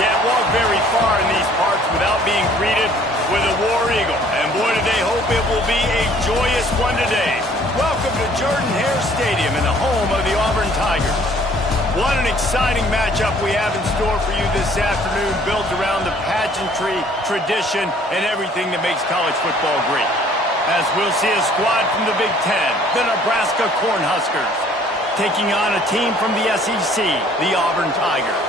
Can't walk very far in these parts without being greeted with a War Eagle. And boy, do they hope it will be a joyous one today. Welcome to Jordan-Hare Stadium and the home of the Auburn Tigers. What an exciting matchup we have in store for you this afternoon, built around the pageantry, tradition, and everything that makes college football great. As we'll see a squad from the Big Ten, the Nebraska Cornhuskers, taking on a team from the SEC, the Auburn Tigers.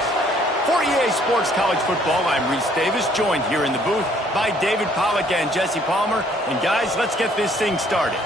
For EA Sports College Football, I'm Reese Davis, joined here in the booth by David Pollack and Jesse Palmer. And guys, let's get this thing started.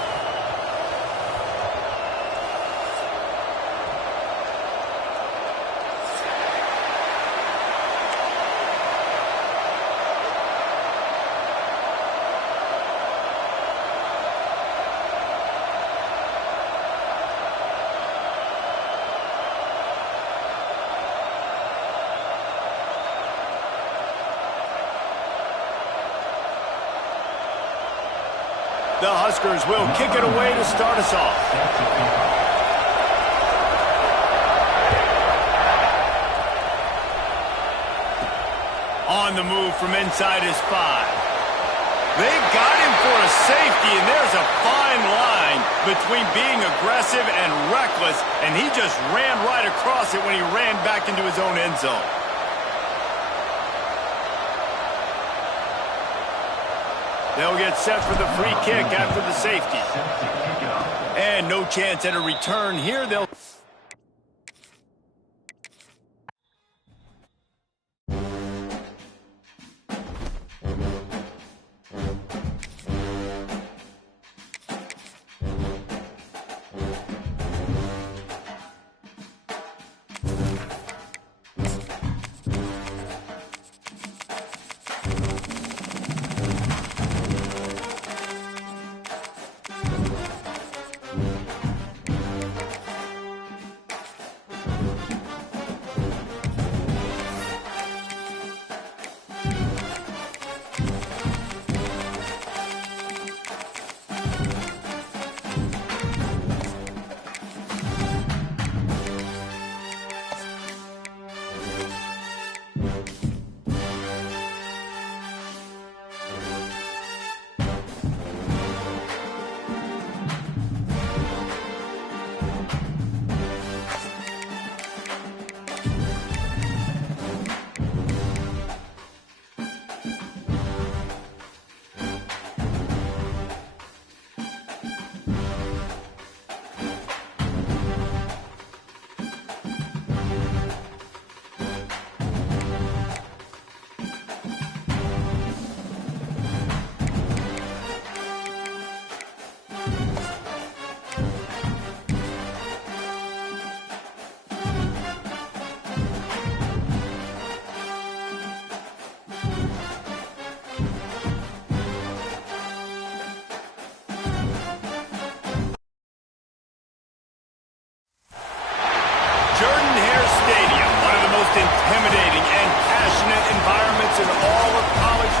The Huskers will kick it away to start us off. On the move from inside his 5. They've got him for a safety, and there's a fine line between being aggressive and reckless, and he just ran right across it when he ran back into his own end zone. They'll get set for the free kick after the safety. And no chance at a return here. They'll...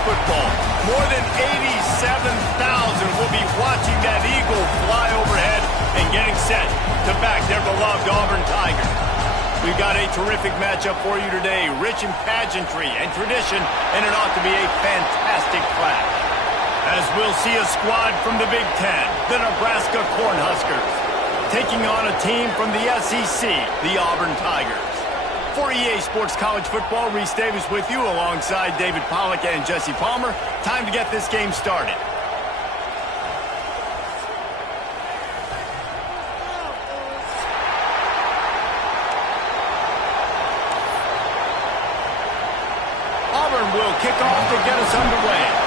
football. More than 87,000 will be watching that eagle fly overhead and getting set to back their beloved Auburn Tigers. We've got a terrific matchup for you today, rich in pageantry and tradition, and it ought to be a fantastic clash. As we'll see a squad from the Big Ten, the Nebraska Cornhuskers, taking on a team from the SEC, the Auburn Tigers. For EA Sports College Football, Reese Davis with you alongside David Pollack and Jesse Palmer. Time to get this game started. Auburn will kick off to get us underway.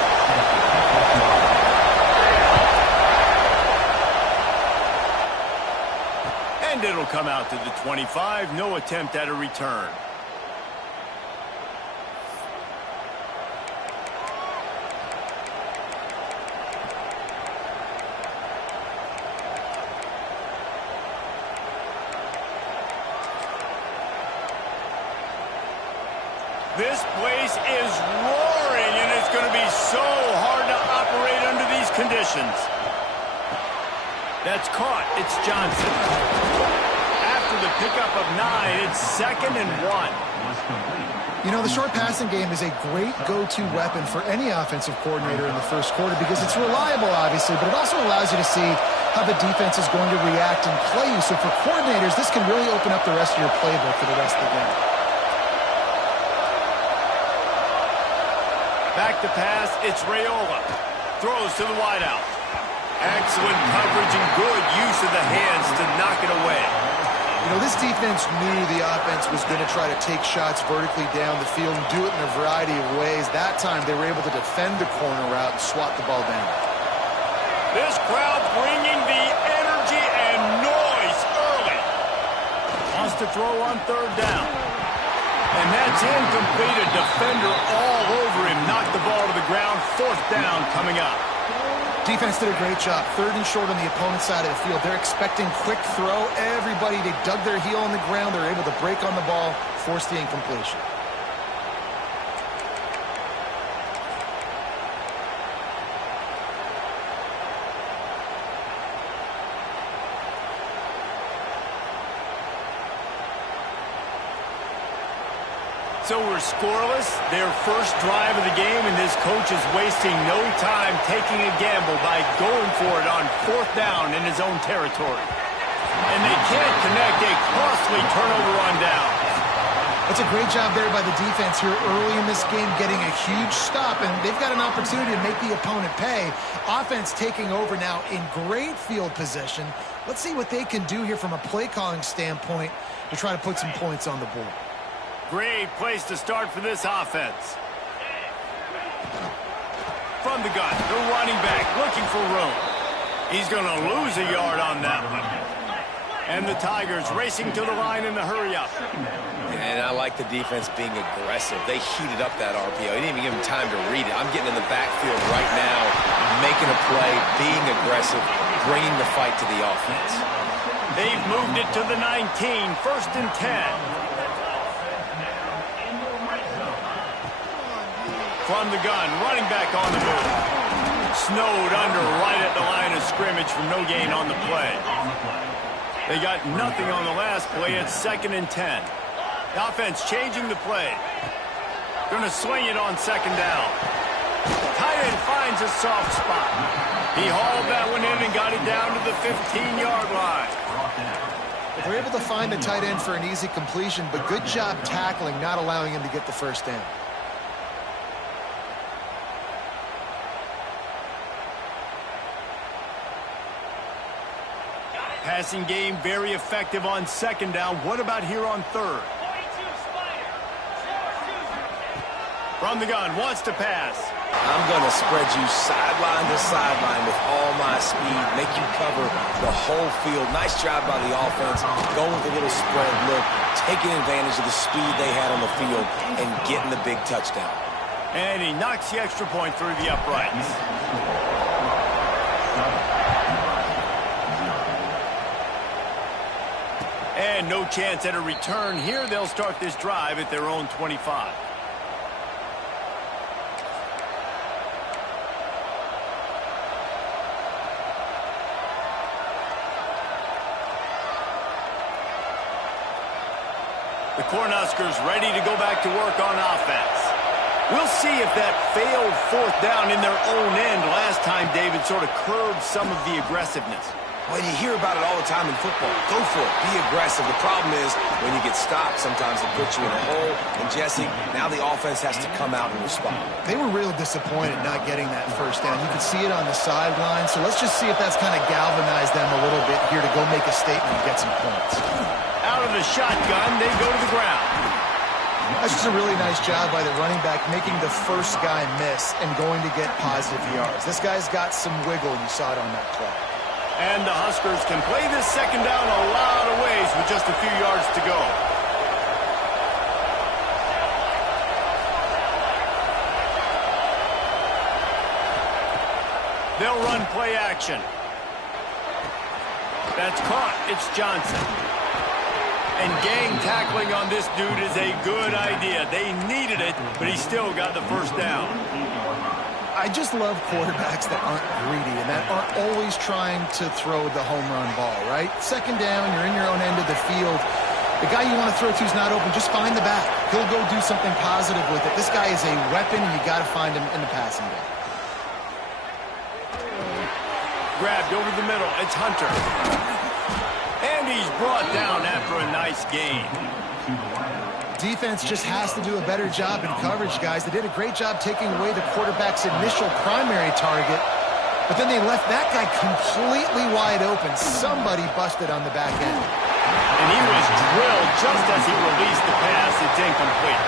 And it'll come out to the 25. No attempt at a return. This place is roaring, and it's going to be so hard to operate under these conditions. That's caught. It's Johnson. After the pickup of 9, it's 2nd and 1. You know, the short passing game is a great go-to weapon for any offensive coordinator in the first quarter because it's reliable, obviously, but it also allows you to see how the defense is going to react and play you. So for coordinators, this can really open up the rest of your playbook for the rest of the game. Back to pass, it's Raiola. Throws to the wideout. Excellent coverage and good use of the hands to knock it away. You know, this defense knew the offense was going to try to take shots vertically down the field and do it in a variety of ways. That time, they were able to defend the corner route and swat the ball down. This crowd bringing the energy and noise early. Wants to throw on 3rd down. And that's incomplete. A defender all over him. Knocked the ball to the ground. 4th down coming up. Defense did a great job. 3rd and short on the opponent's side of the field. They're expecting quick throw. Everybody, they dug their heel on the ground. They're able to break on the ball, force the incompletion. So we're scoreless, their first drive of the game, and this coach is wasting no time taking a gamble by going for it on 4th down in his own territory. And they can't connect a costly turnover on down. That's a great job there by the defense here early in this game, getting a huge stop, and they've got an opportunity to make the opponent pay. Offense taking over now in great field position. Let's see what they can do here from a play calling standpoint to try to put some points on the board. Great place to start for this offense. From the gun, the running back looking for room. He's going to lose a yard on that one. And the Tigers racing to the line in the hurry-up. And I like the defense being aggressive. They heated up that RPO. He didn't even give him time to read it. I'm getting in the backfield right now, making a play, being aggressive, bringing the fight to the offense. They've moved it to the 19, 1st and 10. From the gun, running back on the move. Snowed under right at the line of scrimmage for no gain on the play. They got nothing on the last play. It's 2nd and 10. The offense changing the play. Going to swing it on 2nd down. Tight end finds a soft spot. He hauled that one in and got it down to the 15-yard line. They're able to find the tight end for an easy completion, but good job tackling, not allowing him to get the 1st down. Passing game very effective on 2nd down. What about here on 3rd? From the gun, wants to pass. I'm going to spread you sideline to sideline with all my speed, make you cover the whole field. Nice job by the offense, going with a little spread look, taking advantage of the speed they had on the field and getting the big touchdown. And he knocks the extra point through the uprights. And no chance at a return here. They'll start this drive at their own 25. The Cornhuskers ready to go back to work on offense. We'll see if that failed fourth down in their own end last time, David, sort of curbed some of the aggressiveness. Well, you hear about it all the time in football. Go for it. Be aggressive. The problem is when you get stopped, sometimes it puts you in a hole. And, Jesse, now the offense has to come out and respond. They were real disappointed not getting that first down. You can see it on the sideline. So let's just see if that's kind of galvanized them a little bit here to go make a statement and get some points. Out of the shotgun, they go to the ground. That's just a really nice job by the running back, making the first guy miss and going to get positive yards. This guy's got some wiggle, and you saw it on that play. And the Huskers can play this second down a lot of ways with just a few yards to go. They'll run play action. That's caught. It's Johnson. And gang tackling on this dude is a good idea. They needed it, but he still got the first down. I just love quarterbacks that aren't greedy and that aren't always trying to throw the home run ball, right? Second down, you're in your own end of the field. The guy you want to throw to is not open. Just find the back. He'll go do something positive with it. This guy is a weapon, and you got to find him in the passing game. Grabbed over the middle. It's Hunter. And he's brought down after a nice gain. Defense just has to do a better job in coverage, guys. They did a great job taking away the quarterback's initial primary target, but then they left that guy completely wide open. Somebody busted on the back end. And he was drilled just as he released the pass. It's incomplete.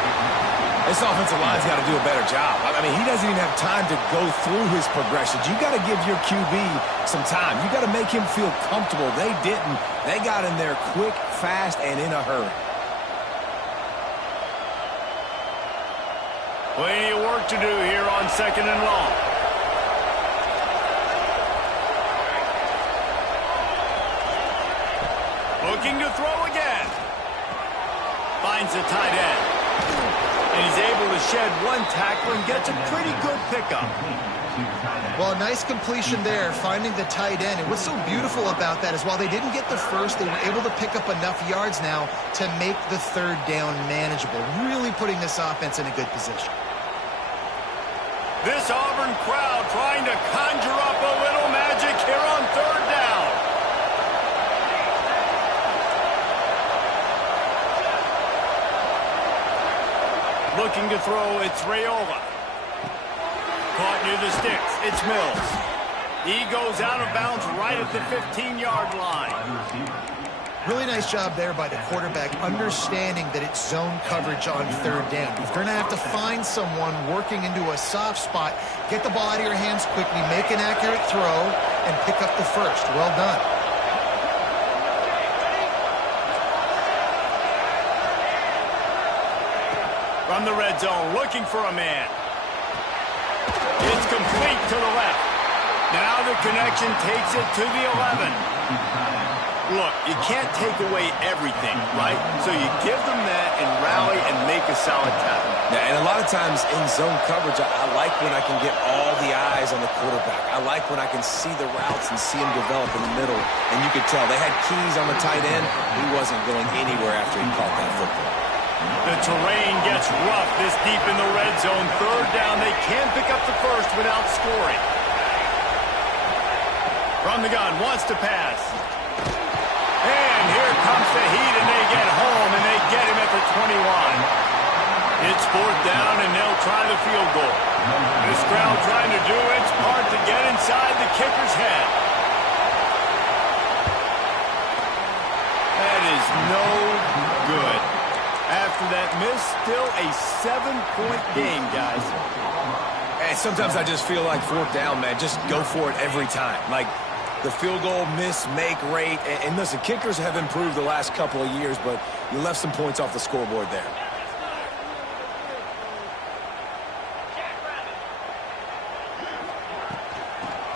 This offensive line's got to do a better job. I mean, he doesn't even have time to go through his progressions. You got to give your QB some time. You got to make him feel comfortable. They didn't. They got in there quick, fast, and in a hurry. Plenty of work to do here on second and long. Looking to throw again. Finds the tight end. And he's able to shed one tackle and gets a pretty good pickup. Well, nice completion there, finding the tight end. And what's so beautiful about that is while they didn't get the first, they were able to pick up enough yards now to make the third down manageable, really putting this offense in a good position. This Auburn crowd trying to conjure up a little magic here on third down. Looking to throw, it's Raiola. Caught near the sticks, it's Mills. He goes out of bounds right at the 15-yard line. Really nice job there by the quarterback, understanding that it's zone coverage on third down. If you're going to have to find someone working into a soft spot, get the ball out of your hands quickly, make an accurate throw, and pick up the first. Well done. From the red zone, looking for a man. It's complete to the left. Now the connection takes it to the 11. Look, you can't take away everything, right? So you give them that and rally and make a solid tackle. Yeah, and a lot of times in zone coverage, I like when I can get all the eyes on the quarterback. I like when I can see the routes and see him develop in the middle. And you could tell they had keys on the tight end. He wasn't going anywhere after he caught that football. The terrain gets rough this deep in the red zone. Third down, they can pick up the first without scoring. From the gun, wants to pass. And here comes the heat, and they get home, and they get him at the 21. It's fourth down, and they'll try the field goal. This crowd trying to do its part to get inside the kicker's head. That is no good. After that miss, still a 7-point game, guys. And sometimes I just feel like fourth down, man, just go for it every time. Like, the field goal miss-make rate. And listen, kickers have improved the last couple of years, but you left some points off the scoreboard there.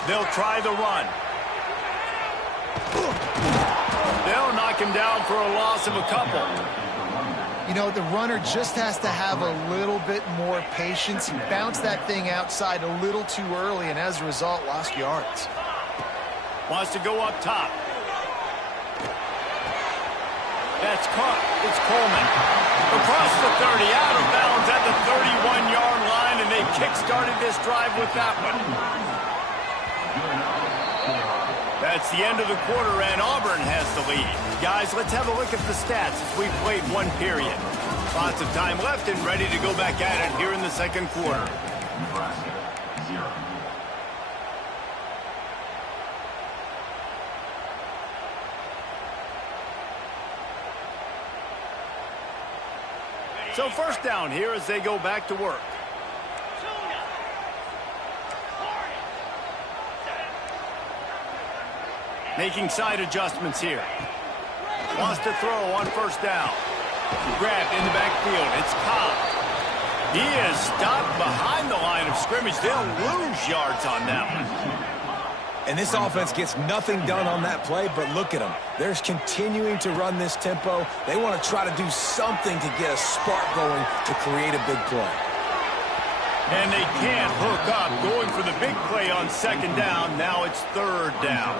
They'll try the run. They'll knock him down for a loss of a couple. You know, the runner just has to have a little bit more patience. He bounced that thing outside a little too early, and as a result, lost yards. Wants to go up top. That's caught. It's Coleman. Across the 30, out of bounds at the 31-yard line, and they kick-started this drive with that one. That's the end of the quarter, and Auburn has the lead. Guys, let's have a look at the stats as we played one period. Lots of time left and ready to go back at it here in the second quarter. So first down here as they go back to work. Making side adjustments here. Wants to throw on first down. Grabbed in the backfield. It's Cobb. He is stopped behind the line of scrimmage. They'll lose yards on that one. And this offense gets nothing done on that play, but look at them. They're continuing to run this tempo. They want to try to do something to get a spark going to create a big play. And they can't hook up, going for the big play on second down. Now it's third down.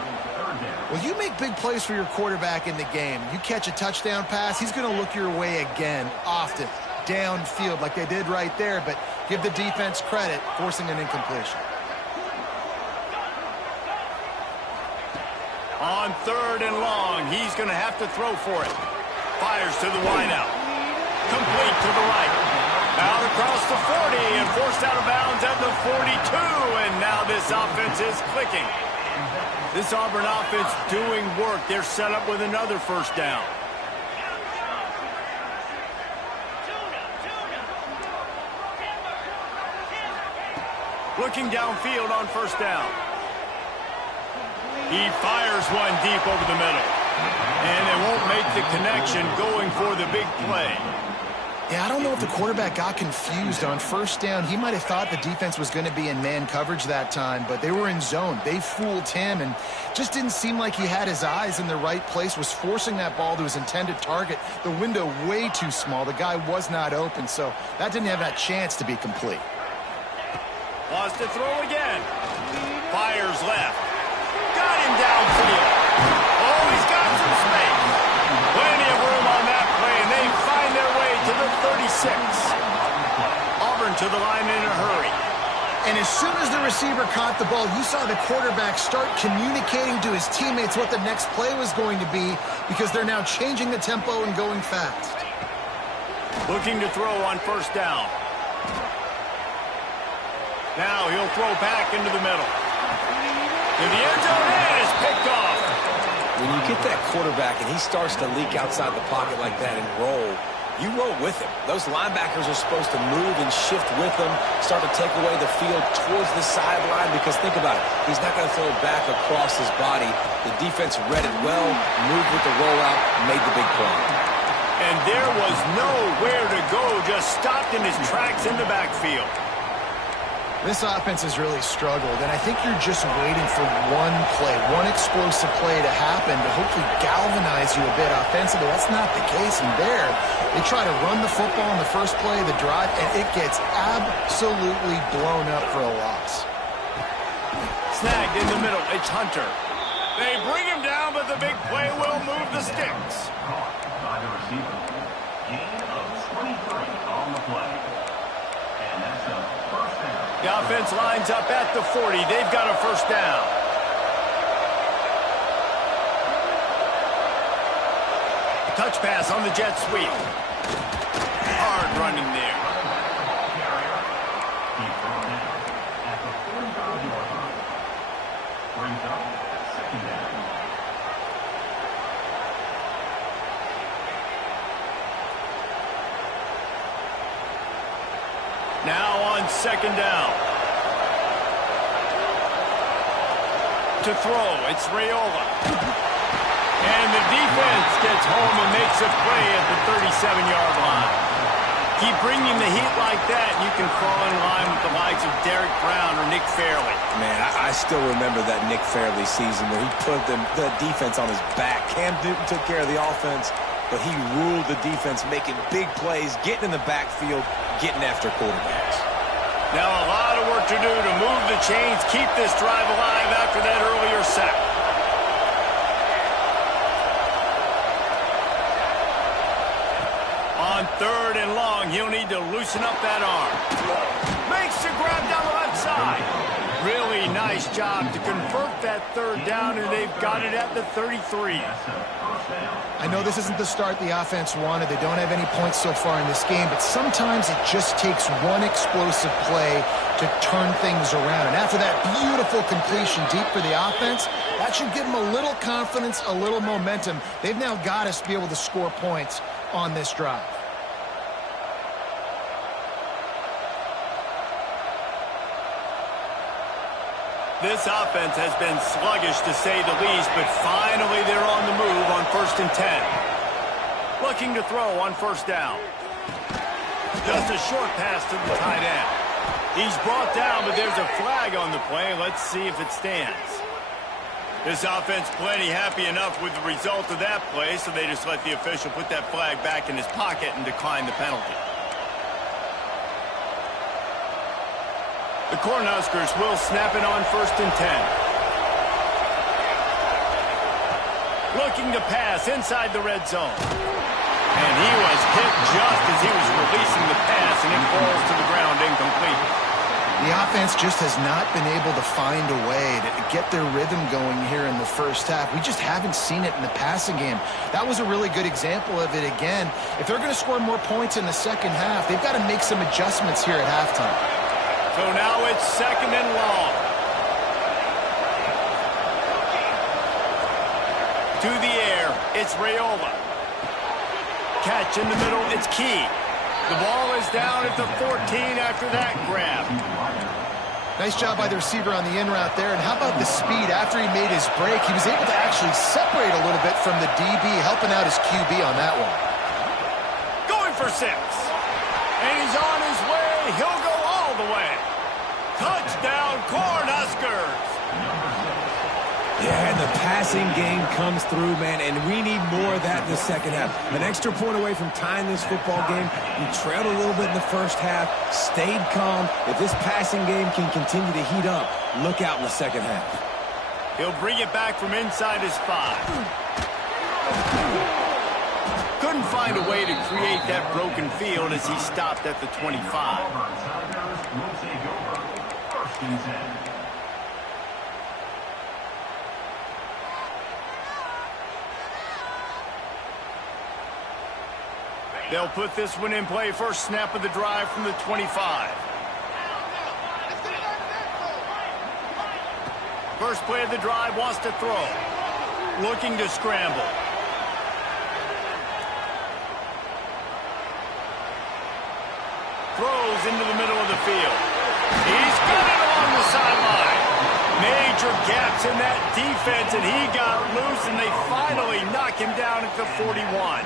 Well, you make big plays for your quarterback in the game. You catch a touchdown pass, he's going to look your way again, often, downfield like they did right there, but give the defense credit, forcing an incompletion. On third and long, he's going to have to throw for it. Fires to the wideout. Complete to the right. Out across the 40 and forced out of bounds at the 42, and now this offense is clicking. This Auburn offense doing work. They're set up with another first down. Looking downfield on first down. He fires one deep over the middle. And they won't make the connection going for the big play. Yeah, I don't know if the quarterback got confused on first down. He might have thought the defense was going to be in man coverage that time, but they were in zone. They fooled him and just didn't seem like he had his eyes in the right place, was forcing that ball to his intended target. The window way too small. The guy was not open, so that didn't have that chance to be complete. Wants to throw again. Fires left. Got him downfield. Oh, he's got some space. Plenty of room on that play, and they find their way to the 36. Auburn to the line in a hurry. And as soon as the receiver caught the ball, you saw the quarterback start communicating to his teammates what the next play was going to be, because they're now changing the tempo and going fast. Looking to throw on first down. Now he'll throw back into the middle. To the end zone, and is picked off. When you get that quarterback and he starts to leak outside the pocket like that and roll, you roll with him. Those linebackers are supposed to move and shift with him, start to take away the field towards the sideline, because think about it. He's not going to throw it back across his body. The defense read it well, moved with the rollout, made the big play. And there was nowhere to go, just stopped in his tracks in the backfield. This offense has really struggled, and I think you're just waiting for one play, one explosive play to happen to hopefully galvanize you a bit offensively. That's not the case in there. They try to run the football in the first play of the drive, and it gets absolutely blown up for a loss. Snagged in the middle. It's Hunter. They bring him down, but the big play will move the sticks. By the receiver. Gain of 23 on the play. And that's a first down. The offense lines up at the 40. They've got a first down. Touch pass on the jet sweep. Hard running there. He thrown down at the 45-yard line. Brings up second down. Now on second down. To throw, it's Raiola. And the defense gets home and makes a play at the 37-yard line. Keep bringing the heat like that, and you can fall in line with the likes of Derek Brown or Nick Fairley. Man, I still remember that Nick Fairley season where he put the defense on his back. Cam Newton took care of the offense, but he ruled the defense, making big plays, getting in the backfield, getting after quarterbacks. Now a lot of work to do to move the chains, keep this drive alive after that earlier sack. 3rd and long. He'll need to loosen up that arm. Makes the grab down the left side. Really nice job to convert that 3rd down, and they've got it at the 33. I know this isn't the start the offense wanted. They don't have any points so far in this game, but sometimes it just takes one explosive play to turn things around. And after that beautiful completion deep for the offense, that should give them a little confidence, a little momentum. They've now got us to be able to score points on this drive. This offense has been sluggish, to say the least, but finally they're on the move on 1st and 10. Looking to throw on 1st down. Just a short pass to the tight end. He's brought down, but there's a flag on the play. Let's see if it stands. This offense plenty happy enough with the result of that play, so they just let the official put that flag back in his pocket and decline the penalty. The Cornhuskers will snap it on 1st and 10. Looking to pass inside the red zone. And he was hit just as he was releasing the pass, and it falls to the ground incomplete. The offense just has not been able to find a way to get their rhythm going here in the first half. We just haven't seen it in the passing game. That was a really good example of it again. If they're going to score more points in the second half, they've got to make some adjustments here at halftime. So now it's 2nd and long. To the air, it's Raiola. Catch in the middle, it's Key. The ball is down at the 14 after that grab. Nice job by the receiver on the in route there. And how about the speed after he made his break? He was able to actually separate a little bit from the DB, helping out his QB on that one. Going for 6. And he's on his way. He'll go all the way. Touchdown, Cornhuskers! Yeah, and the passing game comes through, man, and we need more of that in the second half. An extra point away from tying this football game. We trailed a little bit in the first half, stayed calm. If this passing game can continue to heat up, look out in the second half. He'll bring it back from inside his 5. Couldn't find a way to create that broken field as he stopped at the 25. They'll put this one in play. First snap of the drive from the 25. First play of the drive, wants to throw. Looking to scramble. Throws into the middle of the field. He's got it on the sideline. Major gaps in that defense, and he got loose, and they finally knock him down at the 41.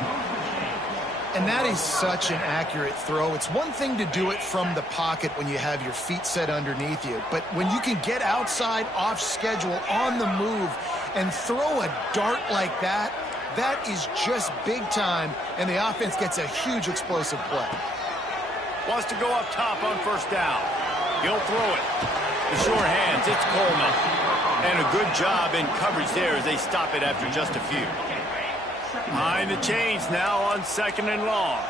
And that is such an accurate throw. It's one thing to do it from the pocket when you have your feet set underneath you, but when you can get outside, off schedule, on the move, and throw a dart like that, that is just big time, and the offense gets a huge explosive play. Wants to go up top on 1st down. He'll throw it. The sure hands, it's Coleman. And a good job in coverage there as they stop it after just a few. Behind the chains now on 2nd and long.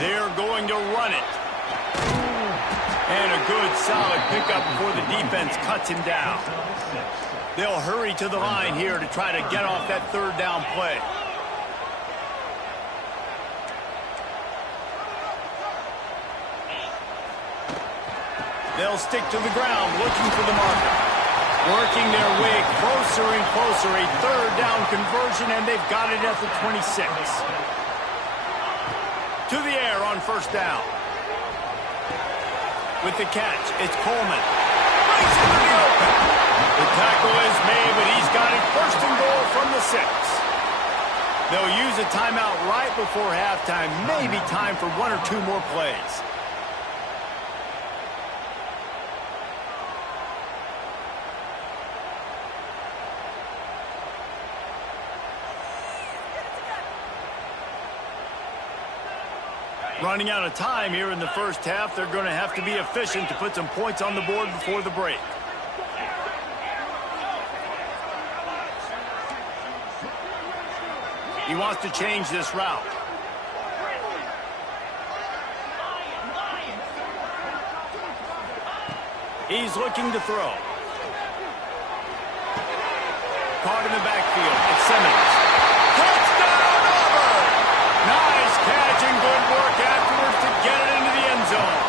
They're going to run it. And a good solid pickup before the defense cuts him down. They'll hurry to the line here to try to get off that 3rd down play. They'll stick to the ground, looking for the marker. Working their way closer and closer. A 3rd down conversion, and they've got it at the 26. To the air on 1st down. With the catch, it's Coleman. Brings it to the open. The tackle is made, but he's got it 1st and goal from the 6. They'll use a timeout right before halftime. Maybe time for 1 or 2 more plays. Running out of time here in the first half. They're going to have to be efficient to put some points on the board before the break. He wants to change this route. He's looking to throw. Caught in the backfield. It's Simmons. Touchdown, Auburn! Nice catch and good work afterwards to get it into the end zone.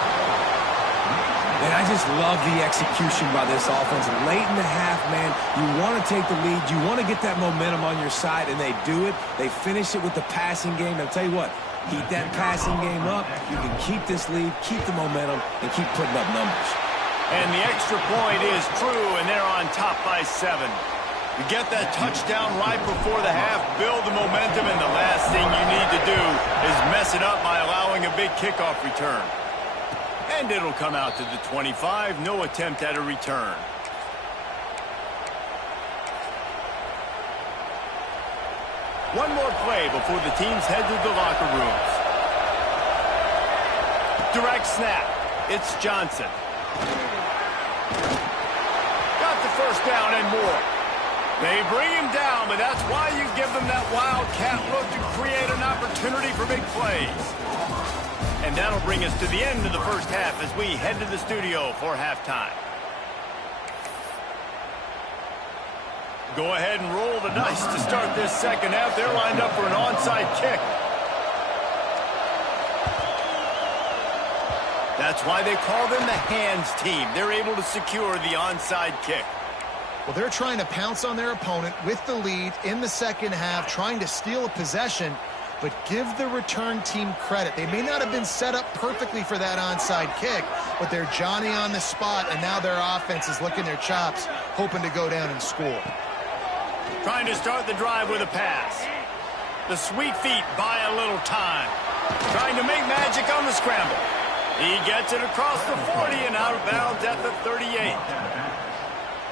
And I just love the execution by this offense. Late in the half, man, you want to take the lead. You want to get that momentum on your side, and they do it. They finish it with the passing game. I'll tell you what, keep that passing game up. You can keep this lead, keep the momentum, and keep putting up numbers. And the extra point is true, and they're on top by 7. You get that touchdown right before the half, build the momentum, and the last thing you need to do is mess it up by allowing a big kickoff return. And it'll come out to the 25, no attempt at a return. One more play before the teams head to the locker rooms. Direct snap. It's Johnson. Got the first down and more. They bring him down, but that's why you give them that wildcat look to create an opportunity for big plays. And that'll bring us to the end of the first half as we head to the studio for halftime. Go ahead and roll the dice to start this second half. They're lined up for an onside kick. That's why they call them the hands team. They're able to secure the onside kick. Well, they're trying to pounce on their opponent with the lead in the second half, trying to steal a possession, but give the return team credit. They may not have been set up perfectly for that onside kick, but they're Johnny on the spot, and now their offense is licking their chops, hoping to go down and score. Trying to start the drive with a pass. The sweet feet buy a little time. Trying to make magic on the scramble. He gets it across the 40 and out of bounds at the 38.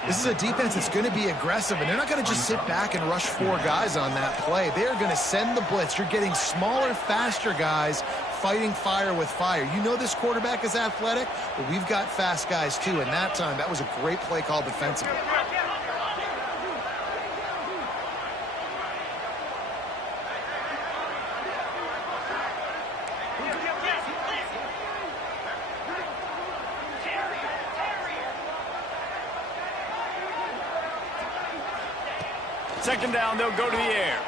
This is a defense that's going to be aggressive, and they're not going to just sit back and rush 4 guys on that play. They're going to send the blitz. You're getting smaller, faster guys fighting fire with fire. You know this quarterback is athletic, but we've got fast guys too, and that time, that was a great play call defensively. Second down, they'll go to the air.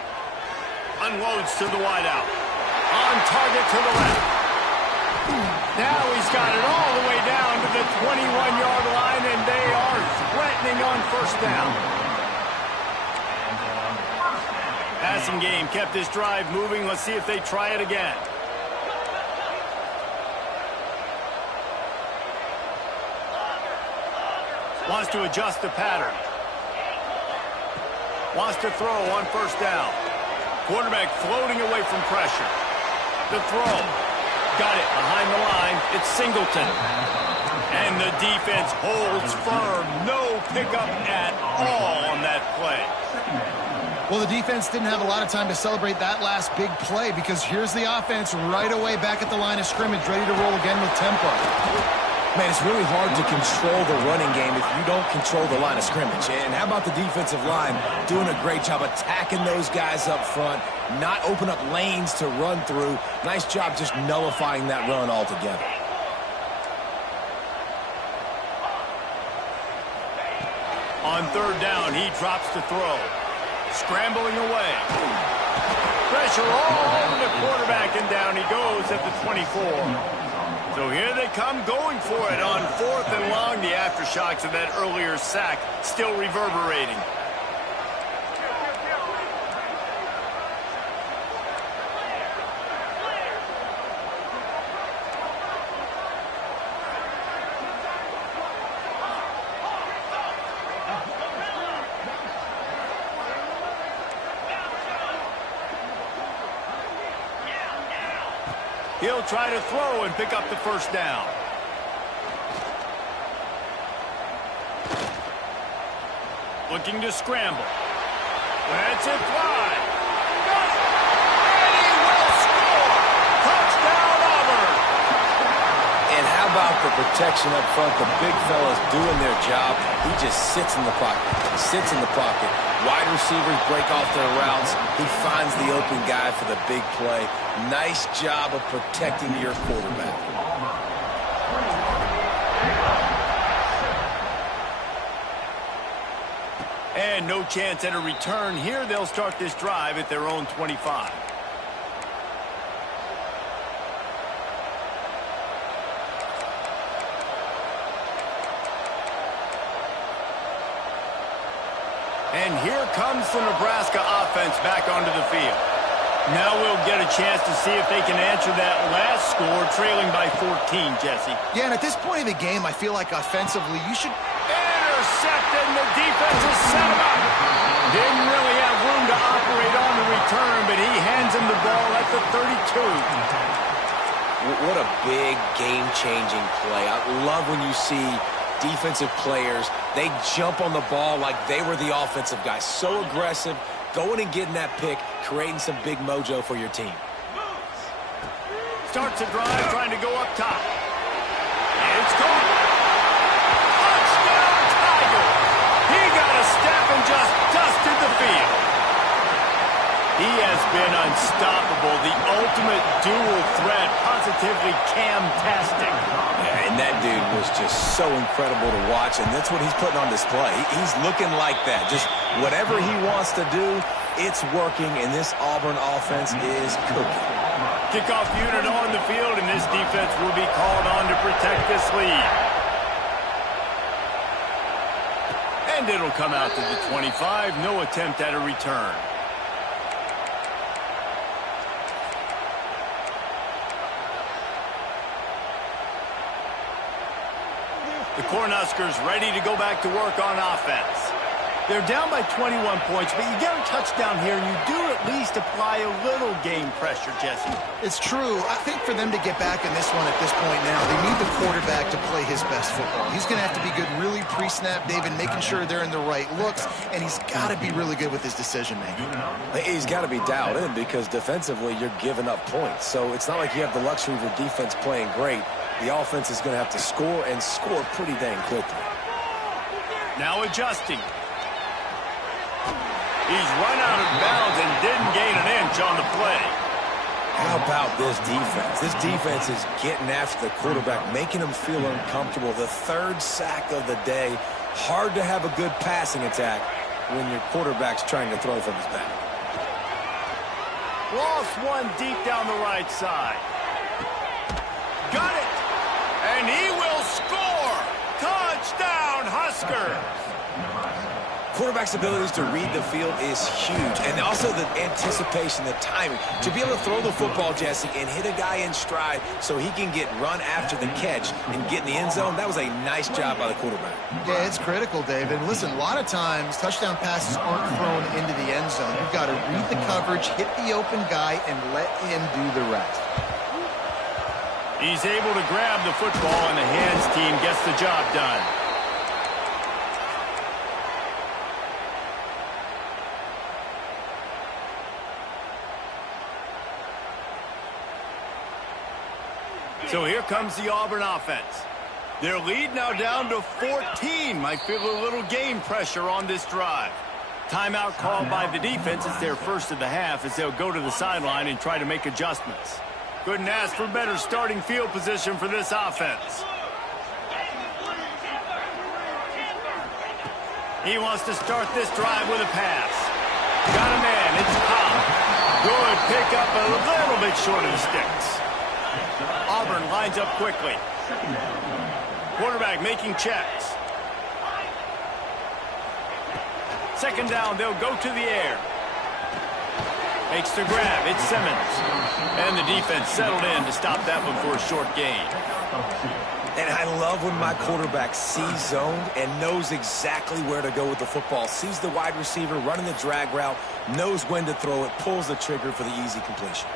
Unloads to the wideout. On target to the left. Now he's got it all the way down to the 21-yard line, and they are threatening on first down. Passing game kept this drive moving. Let's see if they try it again. Wants to adjust the pattern. Wants to throw on first down. Quarterback floating away from pressure. The throw. Got it behind the line. It's Singleton. And the defense holds firm. No pickup at all on that play. Well, the defense didn't have a lot of time to celebrate that last big play because here's the offense right away back at the line of scrimmage, ready to roll again with tempo. Man, it's really hard to control the running game if you don't control the line of scrimmage. And how about the defensive line doing a great job attacking those guys up front, not open up lanes to run through. Nice job just nullifying that run altogether. On third down, he drops to throw. Scrambling away. Pressure all over the quarterback, and down he goes at the 24. So here they come going for it on 4th and long. The aftershocks of that earlier sack still reverberating. He'll try to throw and pick up the first down. Looking to scramble. That's it fly. Got it. And he will score. Touchdown, Auburn. about the protection up front? The big fella's doing their job. He just sits in the pocket. Sits in the pocket. Wide receivers break off their routes. He finds the open guy for the big play. Nice job of protecting your quarterback. And no chance at a return here. They'll start this drive at their own 25. And here comes the Nebraska offense back onto the field. Now we'll get a chance to see if they can answer that last score, trailing by 14, Jesse. Yeah, and at this point in the game, I feel like offensively, you should... Intercepted, and the defense has set him up. Didn't really have room to operate on the return, but he hands him the ball at the 32. What a big game-changing play. I love when you see defensive players, they jump on the ball like they were the offensive guys. So aggressive, going and getting that pick, creating some big mojo for your team. Starts a drive, trying to go up top. It's gone. Touchdown, Tiger. He got a step and just dusted the field. He has been unstoppable. The ultimate dual threat, positively Cam-tastic. Yeah, and that dude was just so incredible to watch, and that's what he's putting on display. He's looking like that. Just whatever he wants to do, it's working, and this Auburn offense is cooking. Kickoff unit on the field, and this defense will be called on to protect this lead. And it'll come out to the 25. No attempt at a return. The Cornhuskers ready to go back to work on offense. They're down by 21 points, but you get a touchdown here, and you do at least apply a little game pressure, Jesse. It's true. I think for them to get back in this one at this point now, they need the quarterback to play his best football. He's going to have to be good really pre-snap, David, making sure they're in the right looks, and he's got to be really good with his decision-making. He's got to be dialed in because defensively you're giving up points. So it's not like you have the luxury of your defense playing great. The offense is going to have to score and score pretty dang quickly. Now adjusting. He's run out of bounds and didn't gain an inch on the play. How about this defense? This defense is getting after the quarterback, making him feel uncomfortable. The third sack of the day. Hard to have a good passing attack when your quarterback's trying to throw from his back. Lost one deep down the right side. Got it! And he will score! Touchdown, Huskers! Quarterback's abilities to read the field is huge, and also the anticipation, the timing. To be able to throw the football, Jesse, and hit a guy in stride so he can get run after the catch and get in the end zone, that was a nice job by the quarterback. Yeah, it's critical, David. Listen, a lot of times touchdown passes aren't thrown into the end zone. You've got to read the coverage, hit the open guy, and let him do the rest. He's able to grab the football, and the hands team gets the job done. So here comes the Auburn offense. Their lead now down to 14. Might feel a little game pressure on this drive. Timeout called by the defense. It's their first of the half as they'll go to the sideline and try to make adjustments. Couldn't ask for better starting field position for this offense. He wants to start this drive with a pass. Got a man. It's Cobb. Good pickup, a little bit short of the sticks. Auburn lines up quickly. Quarterback making checks. Second down, they'll go to the air. Makes the grab, it's Simmons. And the defense settled in to stop that one for a short gain. And I love when my quarterback sees zoned and knows exactly where to go with the football. Sees the wide receiver running the drag route, knows when to throw it, pulls the trigger for the easy completion.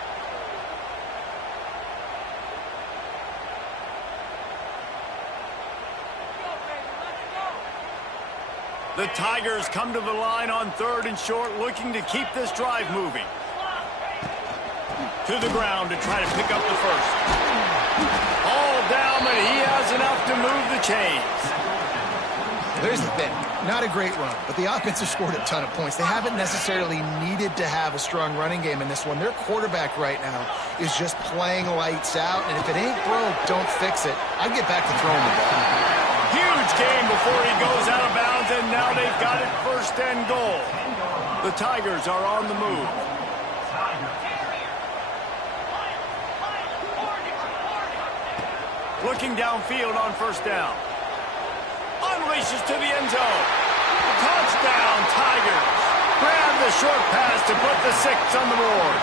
The Tigers come to the line on 3rd and short, looking to keep this drive moving. To the ground to try to pick up the first. All down moment, he has enough to move the chains. Here's the thing. Not a great run, but the offense has scored a ton of points. They haven't necessarily needed to have a strong running game in this one. Their quarterback right now is just playing lights out, and if it ain't broke, don't fix it. I'd get back to throwing the ball. Huge game before he goes out of bounds, and now they've got it first and goal. The Tigers are on the move. Looking downfield on first down. Unleashes to the end zone. Touchdown, Tigers. Grab the short pass to put the 6 on the board.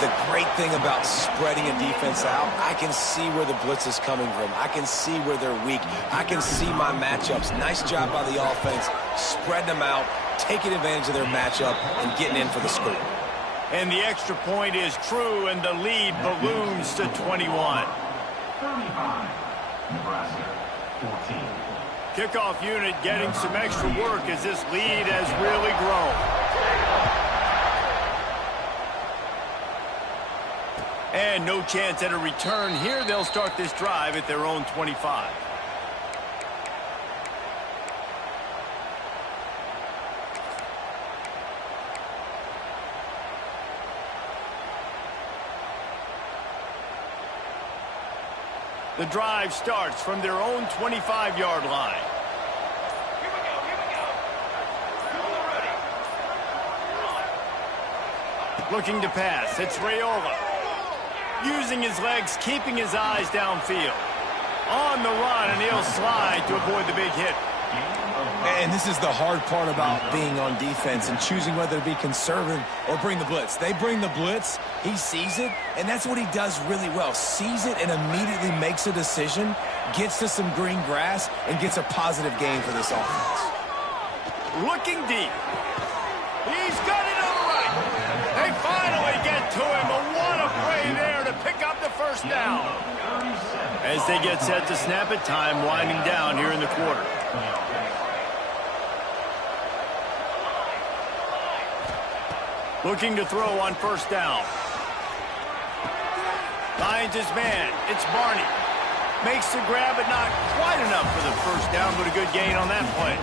The great thing about spreading a defense out, I can see where the blitz is coming from. I can see where they're weak. I can see my matchups. Nice job by the offense, spreading them out, taking advantage of their matchup, and getting in for the score. And the extra point is true, and the lead balloons to 21. 35, Nebraska, 14. Kickoff unit getting some extra work as this lead has really grown. And no chance at a return here. They'll start this drive at their own 25. The drive starts from their own 25-yard line. Here we go. Ready. Looking to pass. It's Raiola. Using his legs, keeping his eyes downfield. On the run, and he'll slide to avoid the big hit. And this is the hard part about being on defense and choosing whether to be conservative or bring the blitz. They bring the blitz, he sees it, and that's what he does really well. Sees it and immediately makes a decision, gets to some green grass, and gets a positive gain for this offense. Looking deep. He's got it on the right. They finally get to him, but what a play there to pick up the first down. As they get set to snap it, time winding down here in the quarter. Looking to throw on first down. Finds his man. It's Barney. Makes the grab, but not quite enough for the first down, but a good gain on that play.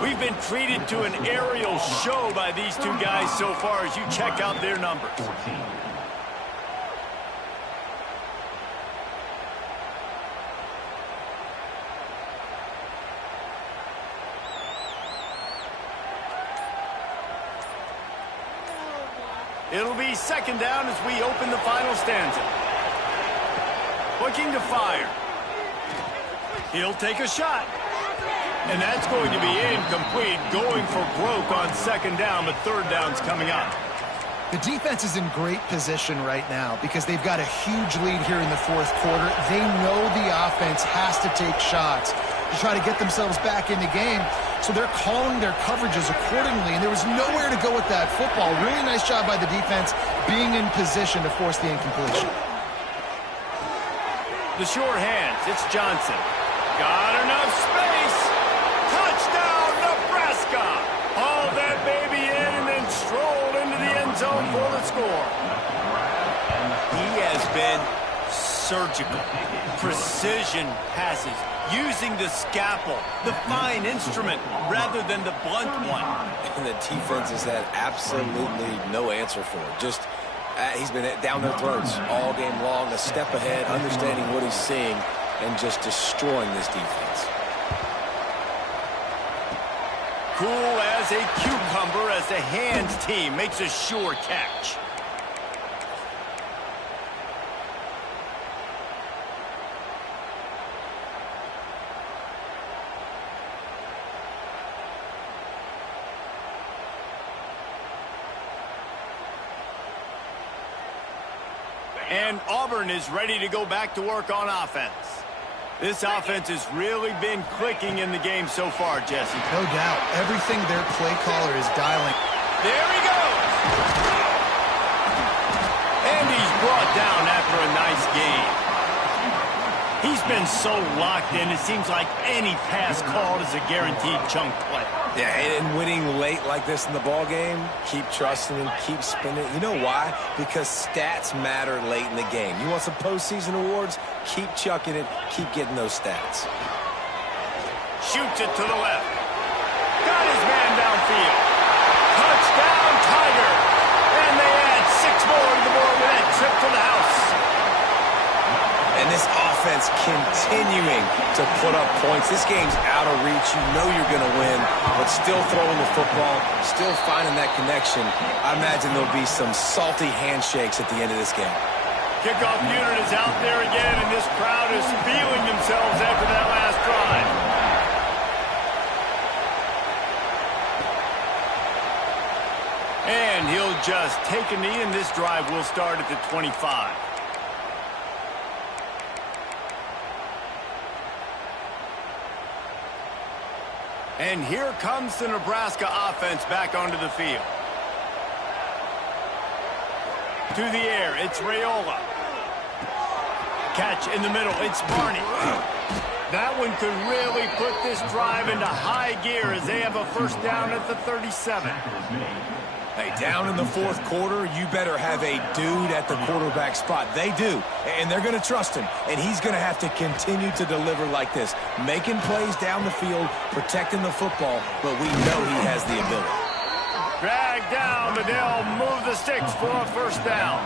We've been treated to an aerial show by these two guys so far as you check out their numbers. 14. It'll be second down as we open the final stanza. Looking to fire. He'll take a shot. And that's going to be incomplete. Going for broke on second down, but third down's coming up. The defense is in great position right now because they've got a huge lead here in the fourth quarter. They know the offense has to take shots to try to get themselves back in the game. So they're calling their coverages accordingly, and there was nowhere to go with that football. Really nice job by the defense being in position to force the incompletion. The short hands, it's Johnson. Got enough space. Touchdown, Nebraska. Hauled that baby in and then strolled into the end zone for the score. He has been surgical. Precision passes. Using the scalpel, the fine instrument, rather than the blunt one. And the defense has had absolutely no answer for it. Just, he's been down their throats all game long, a step ahead, understanding what he's seeing, and just destroying this defense. Cool as a cucumber as the hands team makes a sure catch. And Auburn is ready to go back to work on offense. This offense has really been clicking in the game so far, Jesse. No doubt. Everything their play caller is dialing. There he goes. And he's brought down after a nice game. He's been so locked in, it seems like any pass called is a guaranteed chunk play. Yeah, and winning late like this in the ball game, keep trusting him, keep spinning. You know why? Because stats matter late in the game. You want some postseason awards? Keep chucking it, keep getting those stats. Shoots it to the left. Got his man downfield. Touchdown, Tiger. And they add 6 more to the board with that trip to the house. And this offense continuing to put up points. This game's out of reach. You know you're going to win, but still throwing the football, still finding that connection. I imagine there'll be some salty handshakes at the end of this game. Kickoff unit is out there again, and this crowd is feeling themselves after that last drive. And he'll just take a knee, and this drive will start at the 25. And here comes the Nebraska offense back onto the field. To the air, it's Raiola. Catch in the middle, it's Barney. That one could really put this drive into high gear as they have a first down at the 37. Hey, down in the fourth quarter, you better have a dude at the quarterback spot. They do, and they're going to trust him. And he's going to have to continue to deliver like this, making plays down the field, protecting the football, but we know he has the ability. Drag down, but they'll move the sticks for a first down.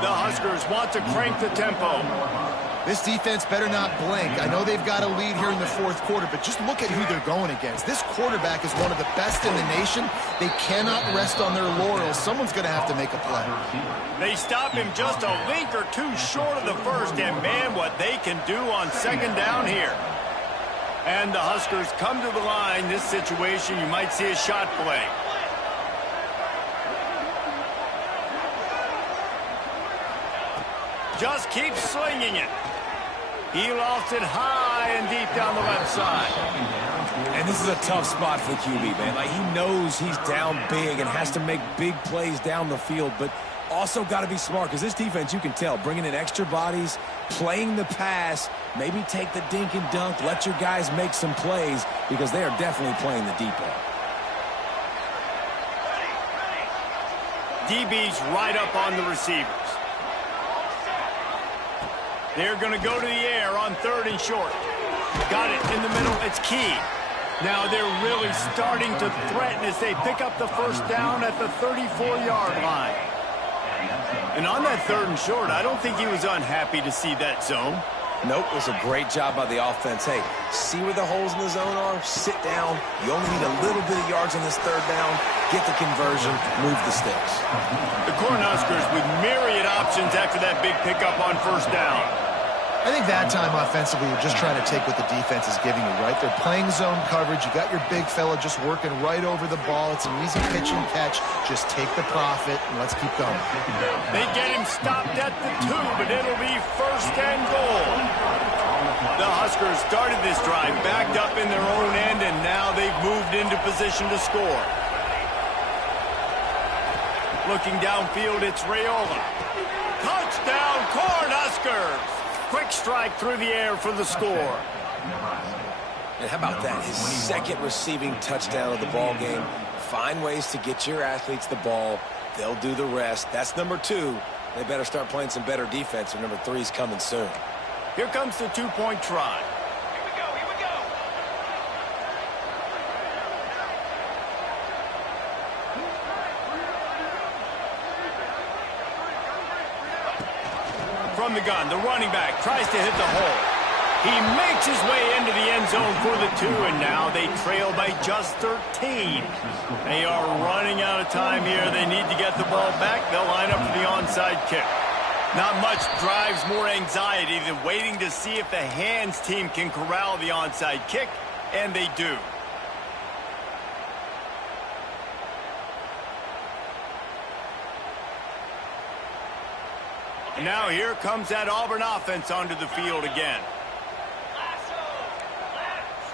The Huskers want to crank the tempo. This defense better not blink. I know they've got a lead here in the fourth quarter, but just look at who they're going against. This quarterback is one of the best in the nation. They cannot rest on their laurels. Someone's going to have to make a play. They stop him just a link or two short of the first, and man, what they can do on second down here. And the Huskers come to the line. This situation, you might see a shot play. Just keep slinging it. He lost it high and deep down the left side. And this is a tough spot for the QB, man. Like, he knows he's down big and has to make big plays down the field, but also got to be smart because this defense, you can tell, bringing in extra bodies, playing the pass, maybe take the dink and dunk, let your guys make some plays because they are definitely playing the deep end. DB's right up on the receivers. They're going to go to the air on third and short. Got it in the middle. It's Key. Now they're really starting to threaten as they pick up the first down at the 34-yard line. And on that third and short, I don't think he was unhappy to see that zone. Nope, it was a great job by the offense. Hey, see where the holes in the zone are? Sit down. You only need a little bit of yards on this third down. Get the conversion. Move the sticks. The Cornhuskers with myriad options after that big pickup on first down. I think that time offensively, you're just trying to take what the defense is giving you, right? They're playing zone coverage. You got your big fella just working right over the ball. It's an easy pitch and catch. Just take the profit and let's keep going. They get him stopped at the 2, but it'll be first and goal. The Huskers started this drive backed up in their own end, and now they've moved into position to score. Looking downfield, it's Raiola. Touchdown, Cornhuskers! Quick strike through the air for the score. And how about that? His second receiving touchdown of the ball game. Find ways to get your athletes the ball. They'll do the rest. That's number 2. They better start playing some better defense, or number 3 is coming soon. Here comes the 2-point try. From the gun, the running back tries to hit the hole. He makes his way into the end zone for the 2, and now they trail by just 13. They are running out of time here. They need to get the ball back. They'll line up for the onside kick. Not much drives more anxiety than waiting to see if the hands team can corral the onside kick, and they do. Now here comes that Auburn offense onto the field again.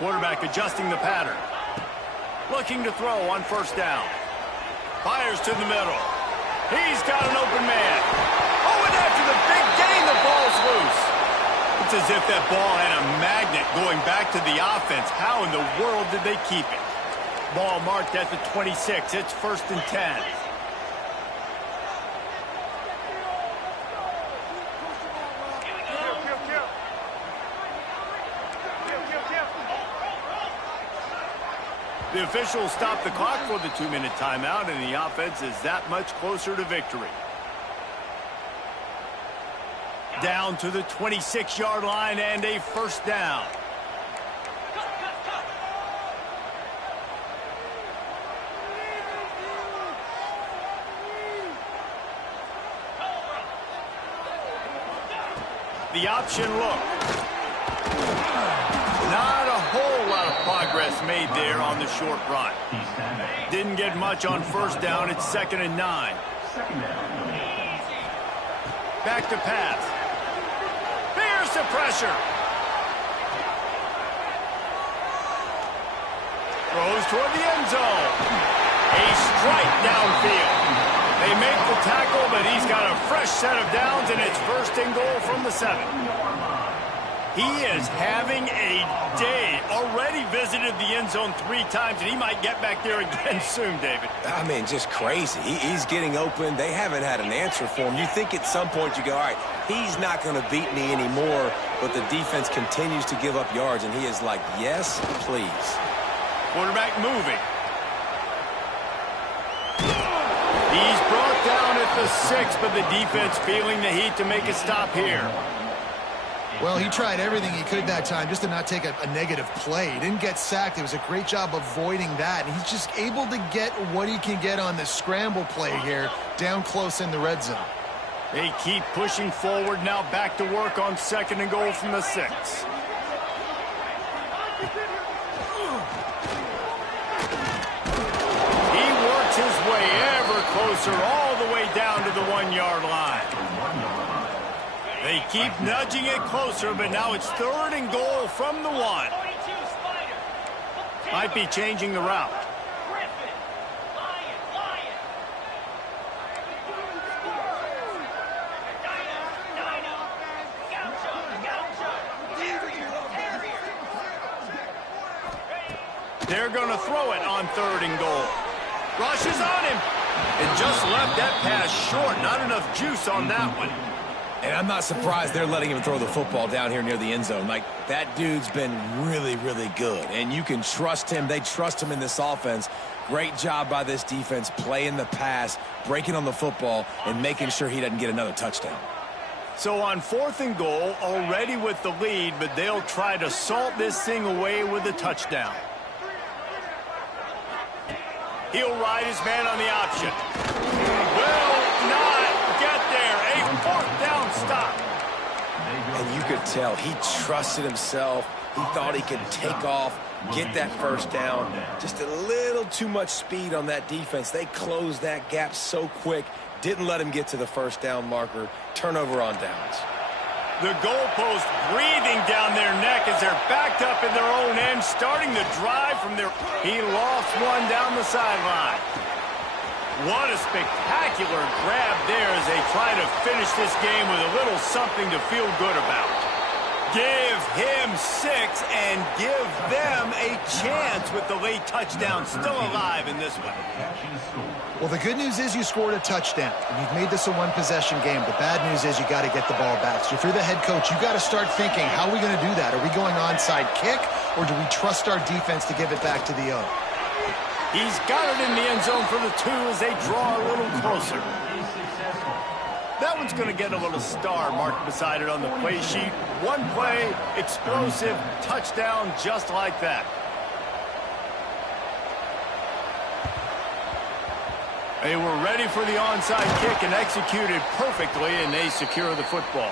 Quarterback adjusting the pattern. Looking to throw on first down. Fires to the middle. He's got an open man. Oh, and after the big gain, the ball's loose. It's as if that ball had a magnet going back to the offense. How in the world did they keep it? Ball marked at the 26. It's 1st and 10. The officials stop the clock for the 2-minute timeout, and the offense is that much closer to victory. Down to the 26-yard line and a 1st down. The option look. Not a whole lot of progress made there on the short run. Didn't get much on 1st down. It's 2nd and 9. Back to pass. Here's the pressure. Throws toward the end zone. A strike downfield. They make the tackle, but he's got a fresh set of downs, and it's 1st and goal from the 7. He is having a day. Already visited the end zone 3 times, and he might get back there again soon, David. I mean, just crazy. He's getting open. They haven't had an answer for him. You think at some point you go, all right, he's not going to beat me anymore, but the defense continues to give up yards, and he is like, yes, please. Quarterback moving. He's brought down at the 6, but the defense feeling the heat to make a stop here. Well, he tried everything he could that time just to not take a negative play. He didn't get sacked. It was a great job avoiding that. And he's just able to get what he can get on the scramble play here down close in the red zone. They keep pushing forward now, back to work on 2nd and goal from the 6. He works his way ever closer all the way down to the 1-yard line. They keep nudging it closer, but now it's 3rd and goal from the 1. Might be changing the route. They're going to throw it on 3rd and goal. Rushes on him. And just left that pass short. Not enough juice on that one. And I'm not surprised they're letting him throw the football down here near the end zone. Like, that dude's been really, really good. And you can trust him. They trust him in this offense. Great job by this defense playing the pass, breaking on the football, and making sure he doesn't get another touchdown. So on 4th and goal, already with the lead, but they'll try to salt this thing away with a touchdown. He'll ride his man on the option. Will not get there. A 4th down stop. And you could tell he trusted himself. He thought he could take off, get that 1st down. Just a little too much speed on that defense. They closed that gap so quick. Didn't let him get to the 1st down marker. Turnover on downs. The goalpost breathing down their neck as they're backed up in their own end, starting the drive from their... He lost one down the sideline. What a spectacular grab there as they try to finish this game with a little something to feel good about. Give him 6 and give them a chance with the late touchdown still alive in this one. Well, the good news is you scored a touchdown, and you've made this a one-possession game. The bad news is you got to get the ball back. So if you're the head coach, you got to start thinking, how are we going to do that? Are we going onside kick, or do we trust our defense to give it back to the O? He's got it in the end zone for the 2 as they draw a little closer. That one's going to get a little star marked beside it on the play sheet. One play, explosive, touchdown just like that. They were ready for the onside kick and executed perfectly, and they secure the football.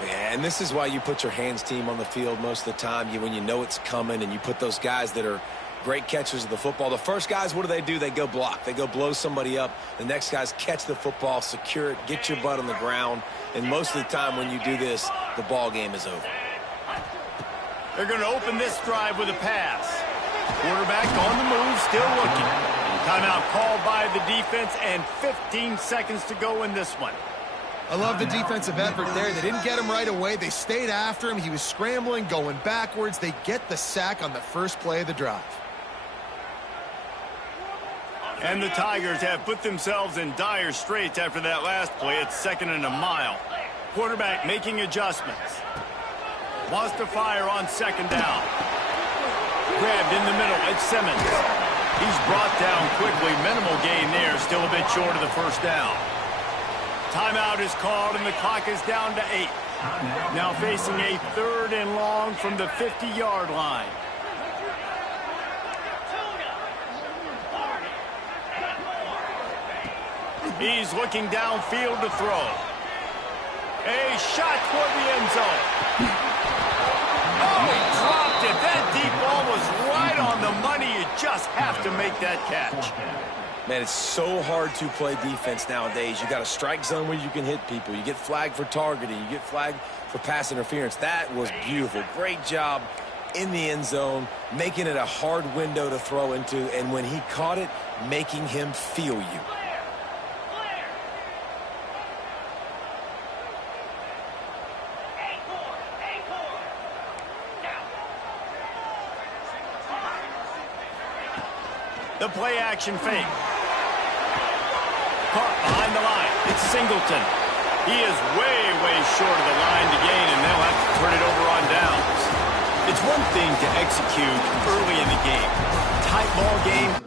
Yeah, and this is why you put your hands team on the field most of the time. When you know it's coming, and you put those guys that are great catchers of the football. The first guys, what do? They go block. They go blow somebody up. The next guys catch the football, secure it, get your butt on the ground. And most of the time when you do this, the ball game is over. They're going to open this drive with a pass. Quarterback on the move, still looking. Timeout called by the defense, and 15 seconds to go in this one. I love the defensive effort there. They didn't get him right away. They stayed after him. He was scrambling, going backwards. They get the sack on the first play of the drive. And the Tigers have put themselves in dire straits after that last play. It's 2nd and a mile. Quarterback making adjustments. Wants to fire on 2nd down. Grabbed in the middle. It's Simmons. He's brought down quickly. Minimal gain there. Still a bit short of the first down. Timeout is called, and the clock is down to 8. Now facing a 3rd and long from the 50-yard line. He's looking downfield to throw. A shot toward the end zone. Oh, he dropped it. That deep ball was right on the money. You just have to make that catch. Man, it's so hard to play defense nowadays. You got a strike zone where you can hit people. You get flagged for targeting. You get flagged for pass interference. That was beautiful. Great job in the end zone, making it a hard window to throw into, and when he caught it, making him feel you. The play action fake. Caught behind the line. It's Singleton. He is way short of the line to gain, and they'll have to turn it over on downs. It's one thing to execute early in the game. Tight ball game,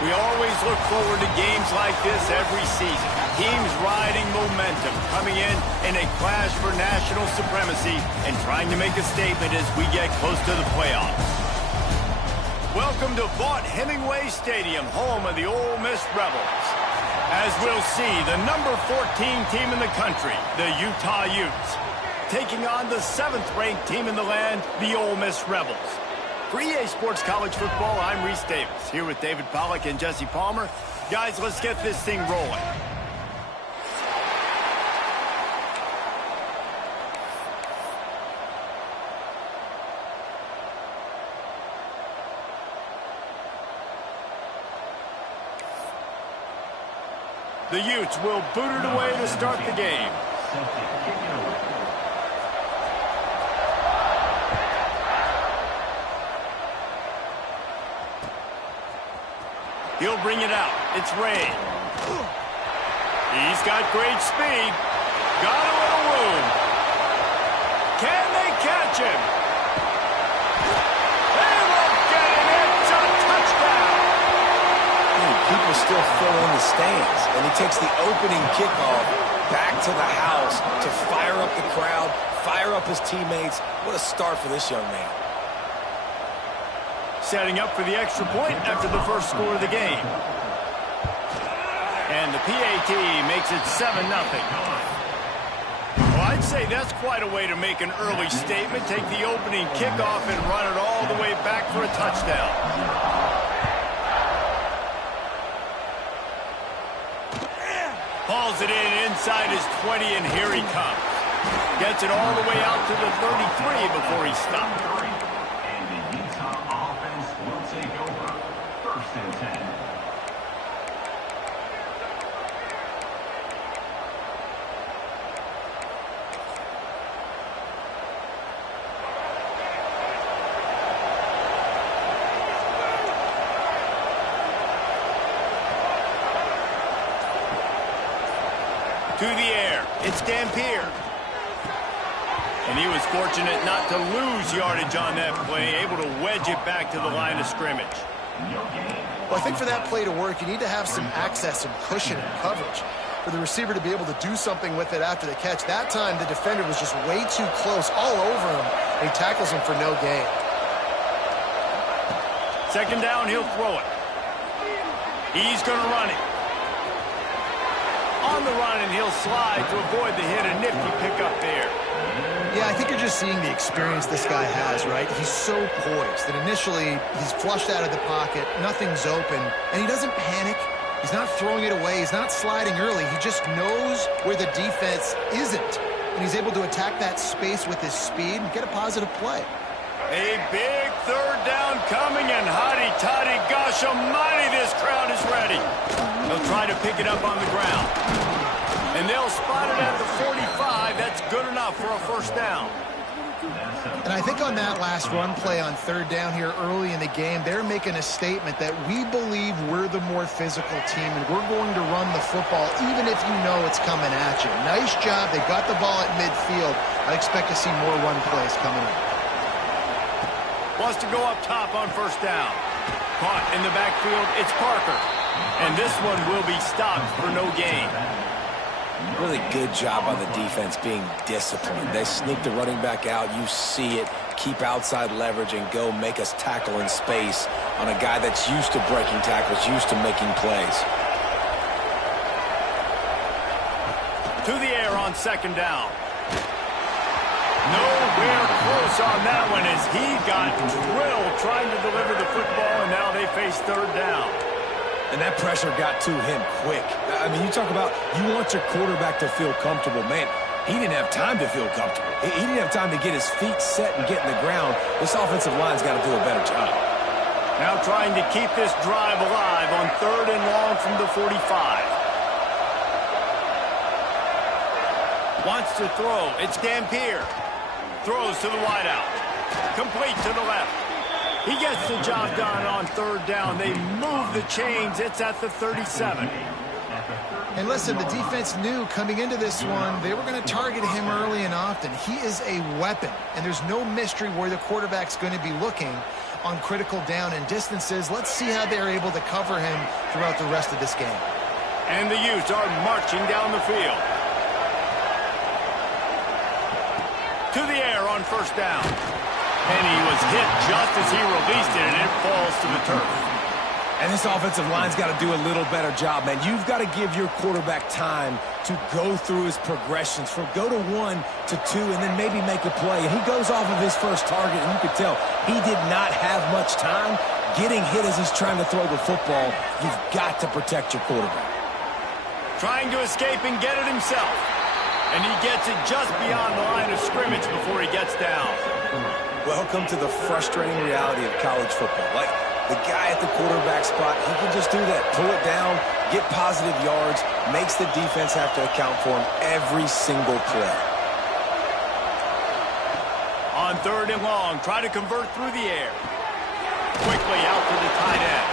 We always look forward to games like this every season. Teams riding momentum, coming in a clash for national supremacy and trying to make a statement as we get close to the playoffs. Welcome to Vaught-Hemingway Stadium, home of the Ole Miss Rebels. As we'll see, the number 14 team in the country, the Utah Utes, taking on the 7th-ranked team in the land, the Ole Miss Rebels. For EA Sports College Football, I'm Reese Davis, here with David Pollack and Jesse Palmer. Guys, let's get this thing rolling. The Utes will boot it away to start the game. He'll bring it out. It's Ray. He's got great speed. Got a little room. Can they catch him? They won't get him. It's a touchdown. People still fill in the stands, and he takes the opening kickoff back to the house to fire up the crowd, fire up his teammates. What a start for this young man. Setting up for the extra point after the first score of the game. And the PAT makes it 7-0. Well, I'd say that's quite a way to make an early statement. Take the opening kickoff and run it all the way back for a touchdown. Hauls it in inside his 20, and here he comes. Gets it all the way out to the 33 before he stops. And the Utah offense will take over. 1st and 10. To the air, it's Dampier. And he was fortunate not to lose yardage on that play, able to wedge it back to the line of scrimmage. Well, I think for that play to work, you need to have some access, some cushion and coverage for the receiver to be able to do something with it after the catch. That time, the defender was just way too close, all over him, and he tackles him for no gain. 2nd down, he'll throw it. He's going to run it. On the run, and he'll slide to avoid the hit. A nifty pickup there. Yeah, I think you're just seeing the experience this guy has, right? He's so poised that initially he's flushed out of the pocket, nothing's open, and he doesn't panic. He's not throwing it away. He's not sliding early. He just knows where the defense isn't, and he's able to attack that space with his speed and get a positive play. A big 3rd down coming, and hotty-toddy, gosh almighty, this crowd is ready. They'll try to pick it up on the ground. And they'll spot it at the 45. That's good enough for a 1st down. And I think on that last run play on 3rd down here early in the game, they're making a statement that we believe we're the more physical team, and we're going to run the football even if you know it's coming at you. Nice job. They got the ball at midfield. I'd expect to see more run plays coming up. Wants to go up top on 1st down. Caught in the backfield, it's Parker. And this one will be stopped for no gain. Really good job on the defense being disciplined. They sneak the running back out. You see it. Keep outside leverage and go make us tackle in space on a guy that's used to breaking tackles, used to making plays. To the air on 2nd down. Nowhere close on that one as he got drilled trying to deliver the football, and now they face 3rd down. And that pressure got to him quick. I mean, you talk about you want your quarterback to feel comfortable. Man, he didn't have time to feel comfortable. He didn't have time to get his feet set and get in the ground. This offensive line's got to do a better job. Now trying to keep this drive alive on 3rd and long from the 45. Wants to throw. It's Dampier. Throws to the wideout. Complete to the left. He gets the job done on 3rd down. They move the chains. It's at the 37. And listen, the defense knew coming into this one, they were going to target him early and often. He is a weapon, and there's no mystery where the quarterback's going to be looking. on critical down and distances. Let's see how they're able to cover him throughout the rest of this game. And the Utes are marching down the field. To the air on first down. And he was hit just as he released it, and it falls to the turf. And this offensive line's got to do a little better job, man. You've got to give your quarterback time to go through his progressions from go to 1 to 2 and then maybe make a play. And he goes off of his first target, and you could tell he did not have much time getting hit as he's trying to throw the football. You've got to protect your quarterback. Trying to escape and get it himself. And he gets it just beyond the line of scrimmage before he gets down. Welcome to the frustrating reality of college football. Like, the guy at the quarterback spot, he can just do that. Pull it down, get positive yards, makes the defense have to account for him every single play. On 3rd and long, try to convert through the air. Quickly out to the tight end.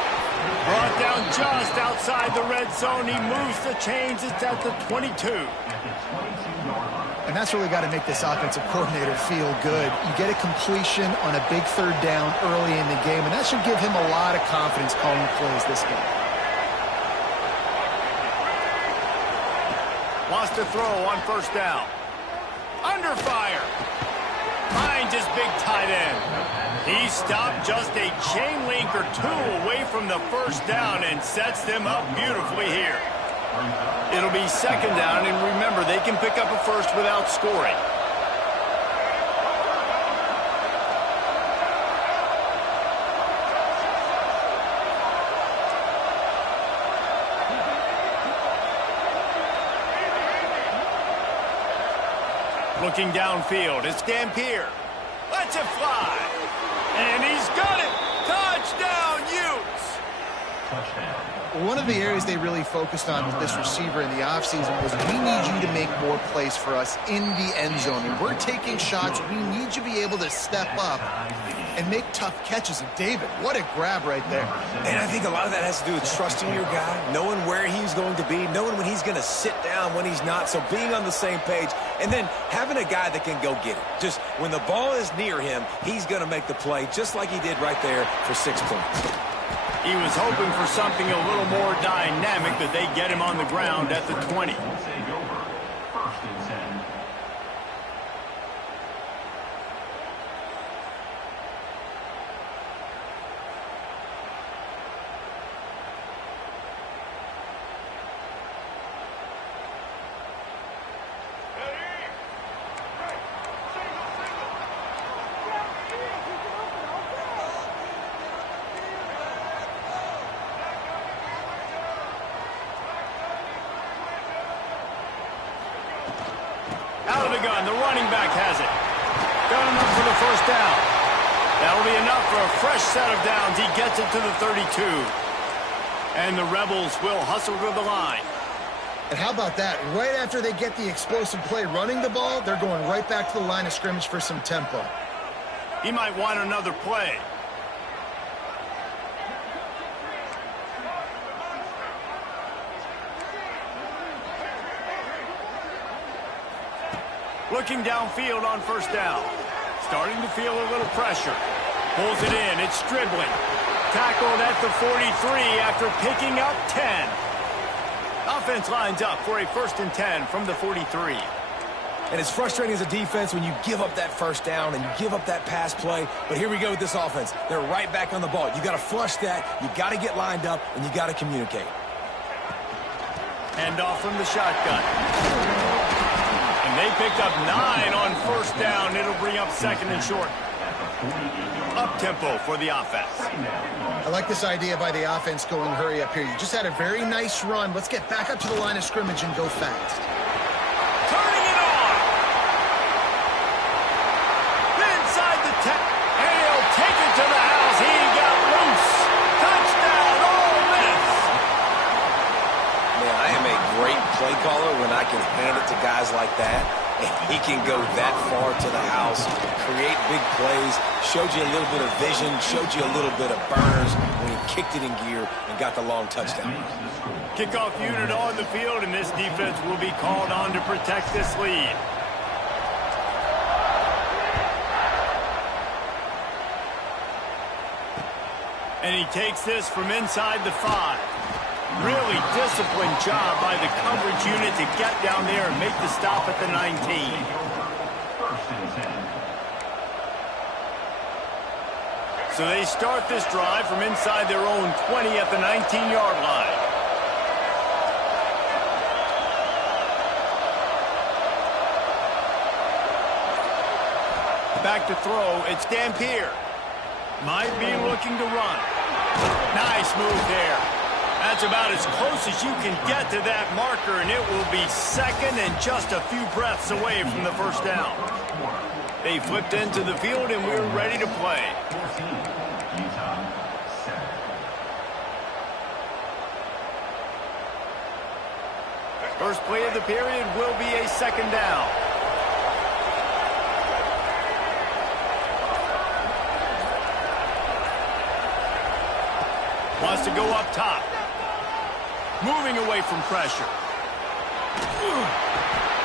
Brought down just outside the red zone. He moves the chains. It's at the 22. And that's really got to make this offensive coordinator feel good. You get a completion on a big 3rd down early in the game, and that should give him a lot of confidence calling plays this game. Lost a throw on first down. Under fire. Finds his big tight end. He stopped just a chain link or 2 away from the first down and sets them up beautifully here. It'll be 2nd down, and remember, they can pick up a first without scoring. Looking downfield, it's Dampier. Lets it fly. And he's got it. Touchdown, Utes. Touchdown. One of the areas they really focused on with this receiver in the offseason was, we need you to make more plays for us in the end zone. And we're taking shots. We need you to be able to step up and make tough catches. And David, what a grab right there. And I think a lot of that has to do with trusting your guy, knowing where he's going to be, knowing when he's going to sit down, when he's not. So being on the same page, and then having a guy that can go get it. Just when the ball is near him, he's going to make the play, just like he did right there for 6 points. He was hoping for something a little more dynamic, but they get him on the ground at the 20. Take over. 1st and 10. Out of the gun, the running back has it. Got enough for the first down. That'll be enough for a fresh set of downs. He gets it to the 32. And the Rebels will hustle to the line. And how about that? Right after they get the explosive play running the ball, they're going right back to the line of scrimmage for some tempo. He might want another play. Looking downfield on first down. Starting to feel a little pressure. Pulls it in. It's Stribling. Tackled at the 43 after picking up 10. Offense lines up for a 1st and 10 from the 43. And it's frustrating as a defense when you give up that first down and you give up that pass play. But here we go with this offense. They're right back on the ball. You got to flush that. You got to get lined up, and you got to communicate. Hand off from the shotgun. And they picked up 9 on first down. It'll bring up 2nd and short. Up-tempo for the offense. I like this idea by the offense going hurry up here. You just had a very nice run. Let's get back up to the line of scrimmage and go fast. Turning it on. Inside the 10. And he'll take it to the house. He got loose. Touchdown, Ole Miss. Man, I am a great play caller when I can hand it to guys like that. And he can go that far to the house, create big plays, showed you a little bit of vision, showed you a little bit of burners when he kicked it in gear and got the long touchdown. Kickoff unit on the field, and this defense will be called on to protect this lead. And he takes this from inside the 5. Really disciplined job by the coverage unit to get down there and make the stop at the 19. First and 10. So they start this drive from inside their own 20 at the 19-yard line. Back to throw, it's Dampier. Might be looking to run. Nice move there. That's about as close as you can get to that marker, and it will be second and just a few breaths away from the first down. They flipped into the field, and we're ready to play. 14, Utah 7. First play of the period will be a second down. Wants to go up top. Moving away from pressure.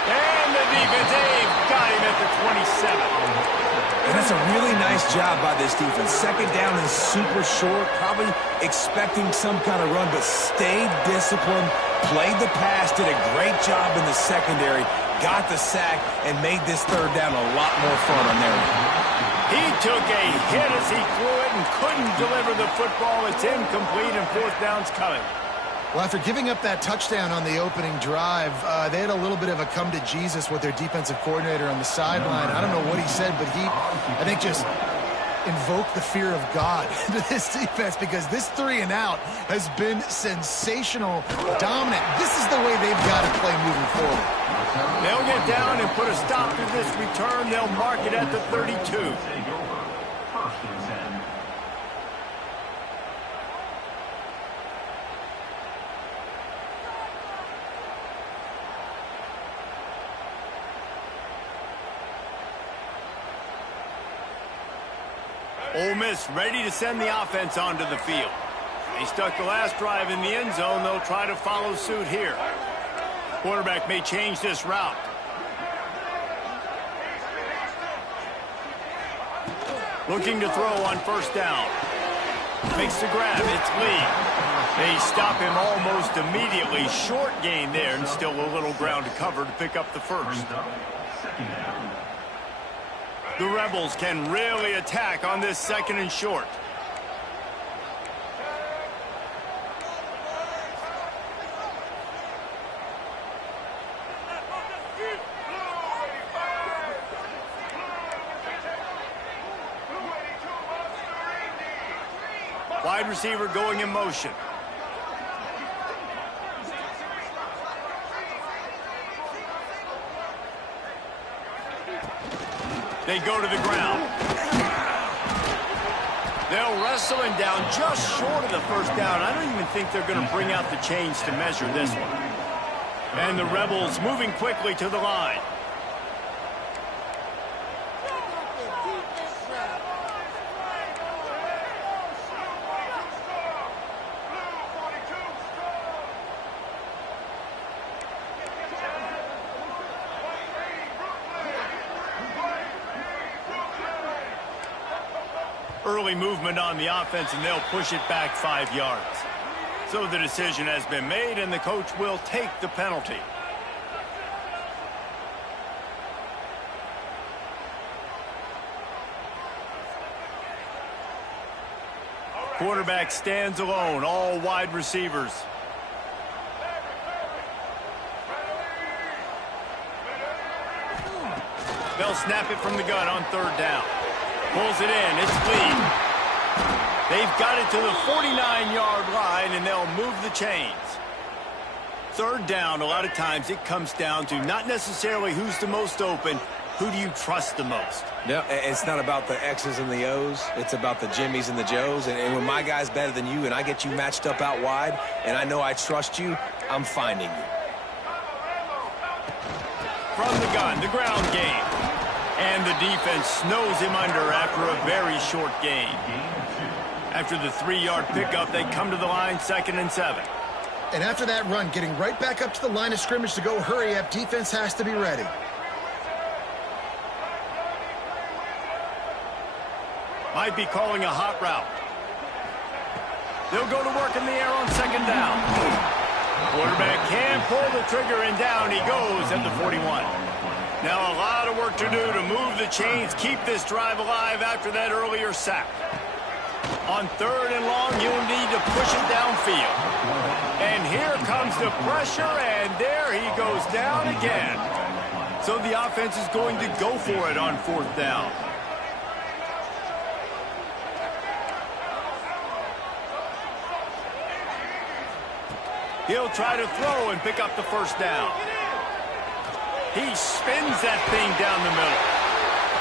And the defense, they've got him at the 27. And that's a really nice job by this defense. Second down and super short, probably expecting some kind of run, but stayed disciplined, played the pass, did a great job in the secondary, got the sack, and made this third down a lot more fun on their end. He took a hit as he threw it and couldn't deliver the football. It's incomplete, and fourth down's coming. Well, after giving up that touchdown on the opening drive, they had a little bit of a come to Jesus with their defensive coordinator on the sideline. I don't know what he said, but he, I think, just invoked the fear of God into this defense, because this 3 and out has been sensational, dominant. This is the way they've got to play moving forward. They'll get down and put a stop to this return. They'll mark it at the 32. Take over. First and 10. Ole Miss ready to send the offense onto the field. They stuck the last drive in the end zone. They'll try to follow suit here. Quarterback may change this route. Looking to throw on first down. Makes the grab. It's Lee. They stop him almost immediately. Short gain there, and still a little ground to cover to pick up the first. Second down. The Rebels can really attack on this second and short. Wide receiver going in motion. They go to the ground. They'll wrestle him down just short of the first down. I don't even think they're going to bring out the chains to measure this one. And the Rebels moving quickly to the line. Early movement on the offense, and they'll push it back 5 yards. So the decision has been made, and the coach will take the penalty. Quarterback stands alone, all wide receivers. They'll snap it from the gun on third down. Pulls it in. It's Lee. They've got it to the 49-yard line, and they'll move the chains. Third down, a lot of times it comes down to not necessarily who's the most open, who do you trust the most? No, it's not about the X's and the O's. It's about the Jimmies and the Joes. And when my guy's better than you and I get you matched up out wide and I know I trust you, I'm finding you. From the gun, the ground game. And the defense snows him under after a very short gain. After the 3-yard pickup, they come to the line, 2nd and 7. And after that run, getting right back up to the line of scrimmage to go hurry up, defense has to be ready. Might be calling a hot route. They'll go to work in the air on second down. Quarterback can pull the trigger, and down he goes at the 41. Now a lot of work to do to move the chains, keep this drive alive after that earlier sack. On third and long, you'll need to push it downfield. And here comes the pressure, and there he goes down again. So the offense is going to go for it on fourth down. He'll try to throw and pick up the first down. He spins that thing down the middle.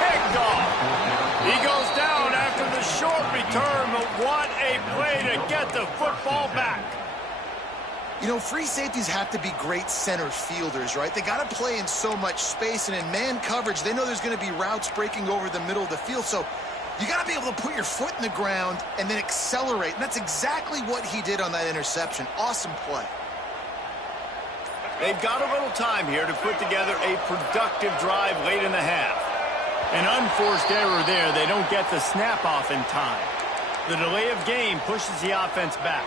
Picked off. He goes down after the short return, but what a play to get the football back. You know, free safeties have to be great center fielders, right? They got to play in so much space, and in man coverage, they know there's going to be routes breaking over the middle of the field, so you got to be able to put your foot in the ground and then accelerate, and that's exactly what he did on that interception. Awesome play. They've got a little time here to put together a productive drive late in the half. An unforced error there. They don't get the snap off in time. The delay of game pushes the offense back.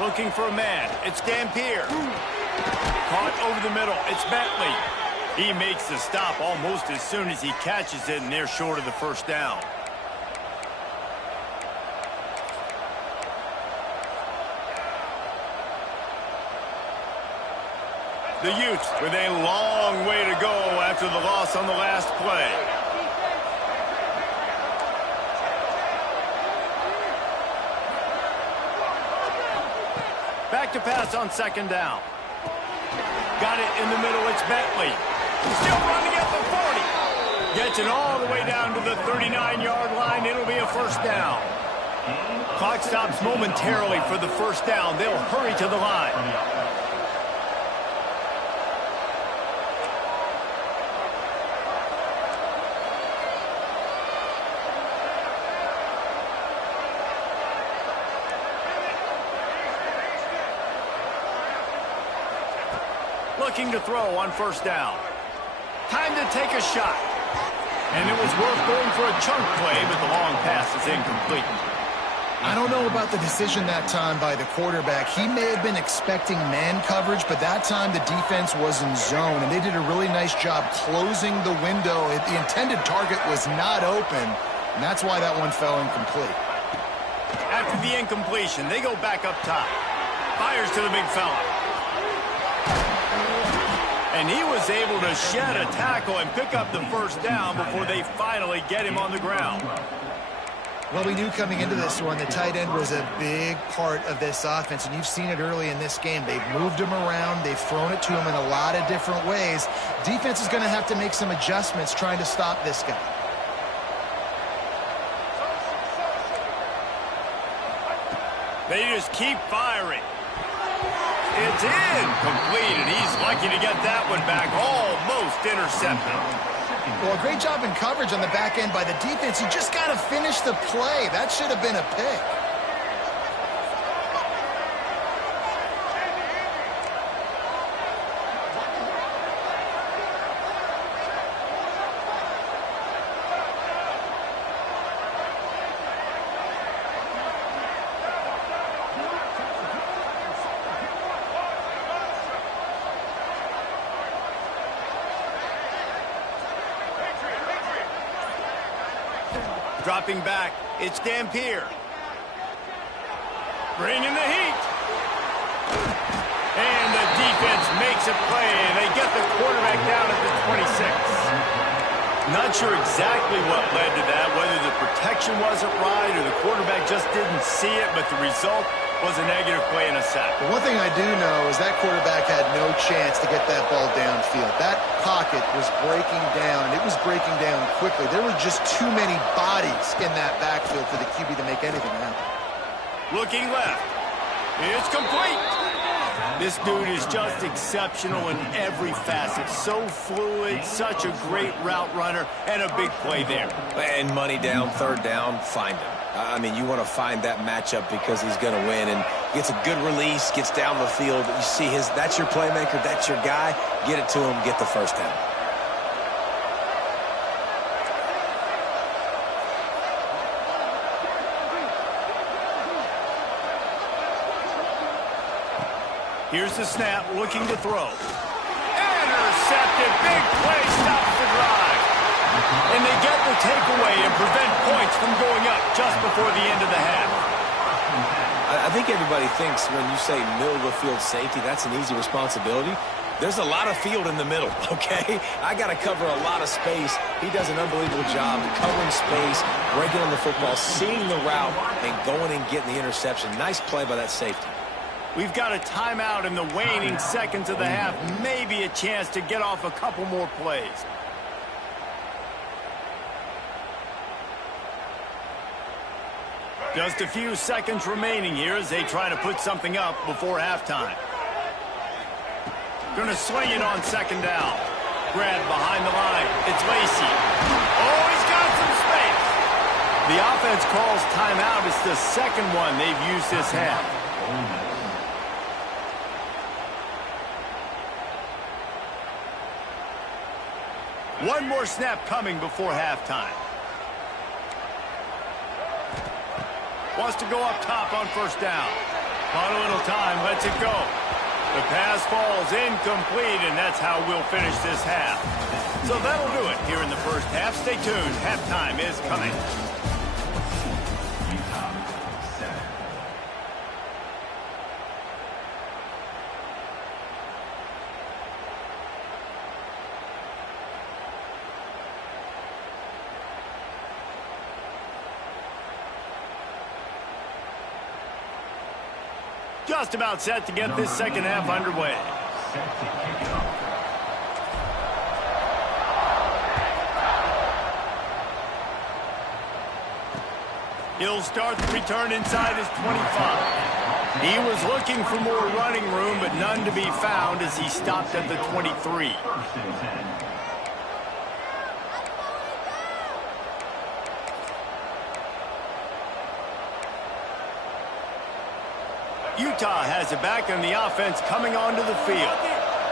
Looking for a man. It's Dampier. Caught over the middle. It's Bentley. He makes the stop almost as soon as he catches it, and they're short of the first down. The Utes with a long way to go after the loss on the last play. Back to pass on second down. Got it in the middle. It's Bentley. Still running at the 40. Gets it all the way down to the 39-yard line. It'll be a first down. Clock stops momentarily for the first down. They'll hurry to the line. Looking to throw on first down. Time to take a shot. And it was worth going for a chunk play, but the long pass is incomplete. I don't know about the decision that time by the quarterback. He may have been expecting man coverage, but that time the defense was in zone, and they did a really nice job closing the window. The intended target was not open, and that's why that one fell incomplete. After the incompletion, they go back up top. Fires to the big fella. And he was able to shed a tackle and pick up the first down before they finally get him on the ground. Well, we knew coming into this one the tight end was a big part of this offense, and you've seen it early in this game. They've moved him around. They've thrown it to him in a lot of different ways. Defense is going to have to make some adjustments trying to stop this guy. They just keep firing. It's incomplete, and he's lucky to get that one back, almost intercepted. Well, a great job in coverage on the back end by the defense. You just got to finish the play. That should have been a pick. Dropping back, it's Dampier. Bringing the heat. And the defense makes a play. They get the quarterback down at the 26. Not sure exactly what led to that, whether the protection wasn't right or the quarterback just didn't see it, but the result was a negative play and a sack. But one thing I do know is that quarterback had no chance to get that ball downfield. That pocket was breaking down, and it was breaking down quickly. There were just too many bodies in that backfield for the QB to make anything happen. Looking left. It's complete. This dude is just exceptional in every facet. So fluid, such a great route runner, and a big play there. And money down, third down, find him. I mean, you want to find that matchup because he's going to win. And Gets a good release, gets down the field. You see that's your playmaker, that's your guy. Get it to him, get the first down. Here's the snap, looking to throw. Intercepted, big play, stops the drive. And they get the takeaway and prevent points from going up just before the end of the half. I think everybody thinks when you say middle of the field safety, that's an easy responsibility. There's a lot of field in the middle, okay? I got to cover a lot of space. He does an unbelievable job covering space, breaking on the football, seeing the route, and going and getting the interception. Nice play by that safety. We've got a timeout in the waning seconds of the half. Maybe a chance to get off a couple more plays. Just a few seconds remaining here as they try to put something up before halftime. Going to sling it on second down. Grab behind the line. It's Lacy. Oh, he's got some space. The offense calls timeout. It's the second one they've used this half. One more snap coming before halftime. Wants to go up top on first down. Not a little time, lets it go. The pass falls incomplete, and that's how we'll finish this half. So that'll do it here in the first half. Stay tuned. Halftime is coming. Just about set to get this second half underway. He'll start the return inside his 25. He was looking for more running room, but none to be found as he stopped at the 23. Utah has it back, and the offense coming onto the field.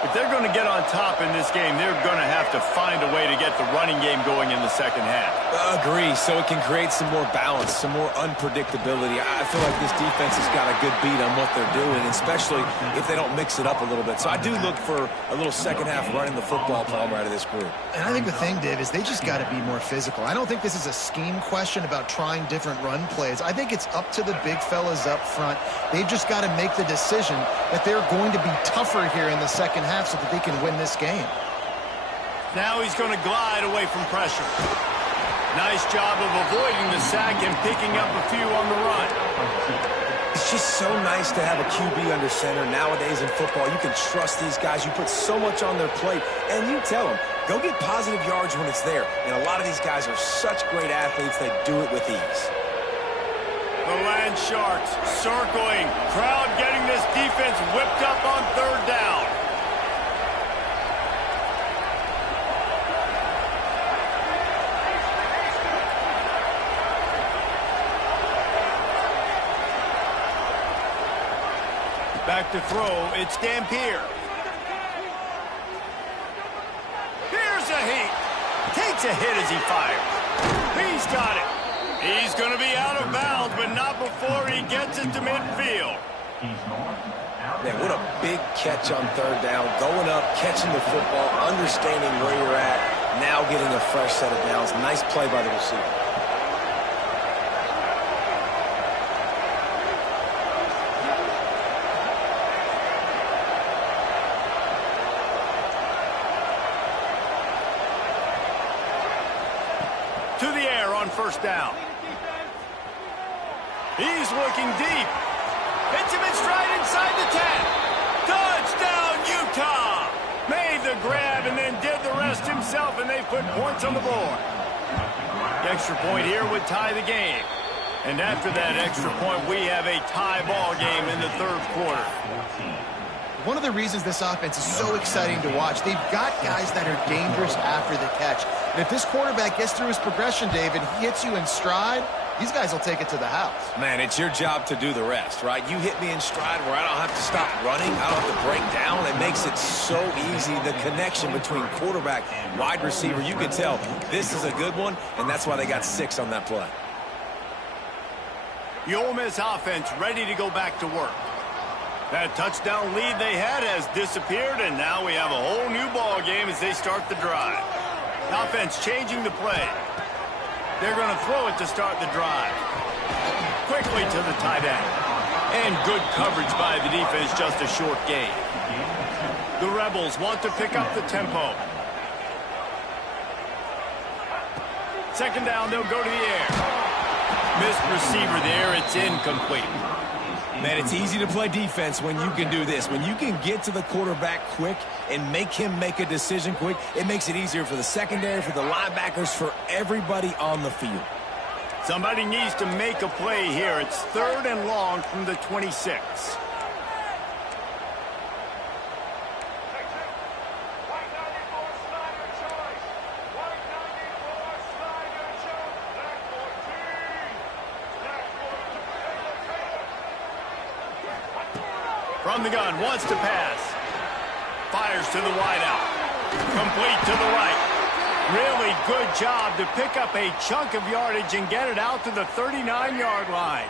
If they're going to get on top in this game, they're going to have to find a way to get the running game going in the second half. Agree, so it can create some more balance, some more unpredictability. I feel like this defense has got a good beat on what they're doing, especially if they don't mix it up a little bit. So I do look for a little second half running the football palm out of this group. And I think the thing, Dave, is they just got to be more physical. I don't think this is a scheme question about trying different run plays. I think it's up to the big fellas up front. They've just got to make the decision that they're going to be tougher here in the second half so that they can win this game. Now he's going to glide away from pressure. Nice job of avoiding the sack and picking up a few on the run. It's just so nice to have a QB under center. Nowadays in football, you can trust these guys. You put so much on their plate, and you tell them, go get positive yards when it's there. And a lot of these guys are such great athletes, they do it with ease. The Land Sharks circling. Crowd getting this defense whipped up on third down. Back to throw, it's Dampier. Here's a heat. Takes a hit as he fires. He's got it. He's going to be out of bounds, but not before he gets it to midfield. Man, what a big catch on third down. Going up, catching the football, understanding where you're at, now getting a fresh set of downs. Nice play by the receiver. To the air on first down. He's looking deep. Hits him in stride inside the 10. Touchdown, Utah! Made the grab and then did the rest himself, and they put points on the board. The extra point here would tie the game. And after that extra point, we have a tie ball game in the third quarter. One of the reasons this offense is so exciting to watch, they've got guys that are dangerous after the catch. And if this quarterback gets through his progression, David, he hits you in stride, these guys will take it to the house. Man, it's your job to do the rest, right? You hit me in stride where I don't have to stop running. I don't have to break down. It makes it so easy, the connection between quarterback, wide receiver. You can tell this is a good one, and that's why they got 6 on that play. The Ole Miss offense ready to go back to work. That touchdown lead they had has disappeared, and now we have a whole new ball game as they start the drive. The offense changing the play. They're going to throw it to start the drive. Quickly to the tight end. And good coverage by the defense, just a short gain. The Rebels want to pick up the tempo. Second down, they'll go to the air. Missed receiver there, it's incomplete. Man, it's easy to play defense when you can do this. When you can get to the quarterback quick and make him make a decision quick, it makes it easier for the secondary, for the linebackers, for everybody on the field. Somebody needs to make a play here. It's 3rd and long from the 26. From the gun, wants to pass. Fires to the wideout. Complete to the right. Really good job to pick up a chunk of yardage and get it out to the 39-yard line.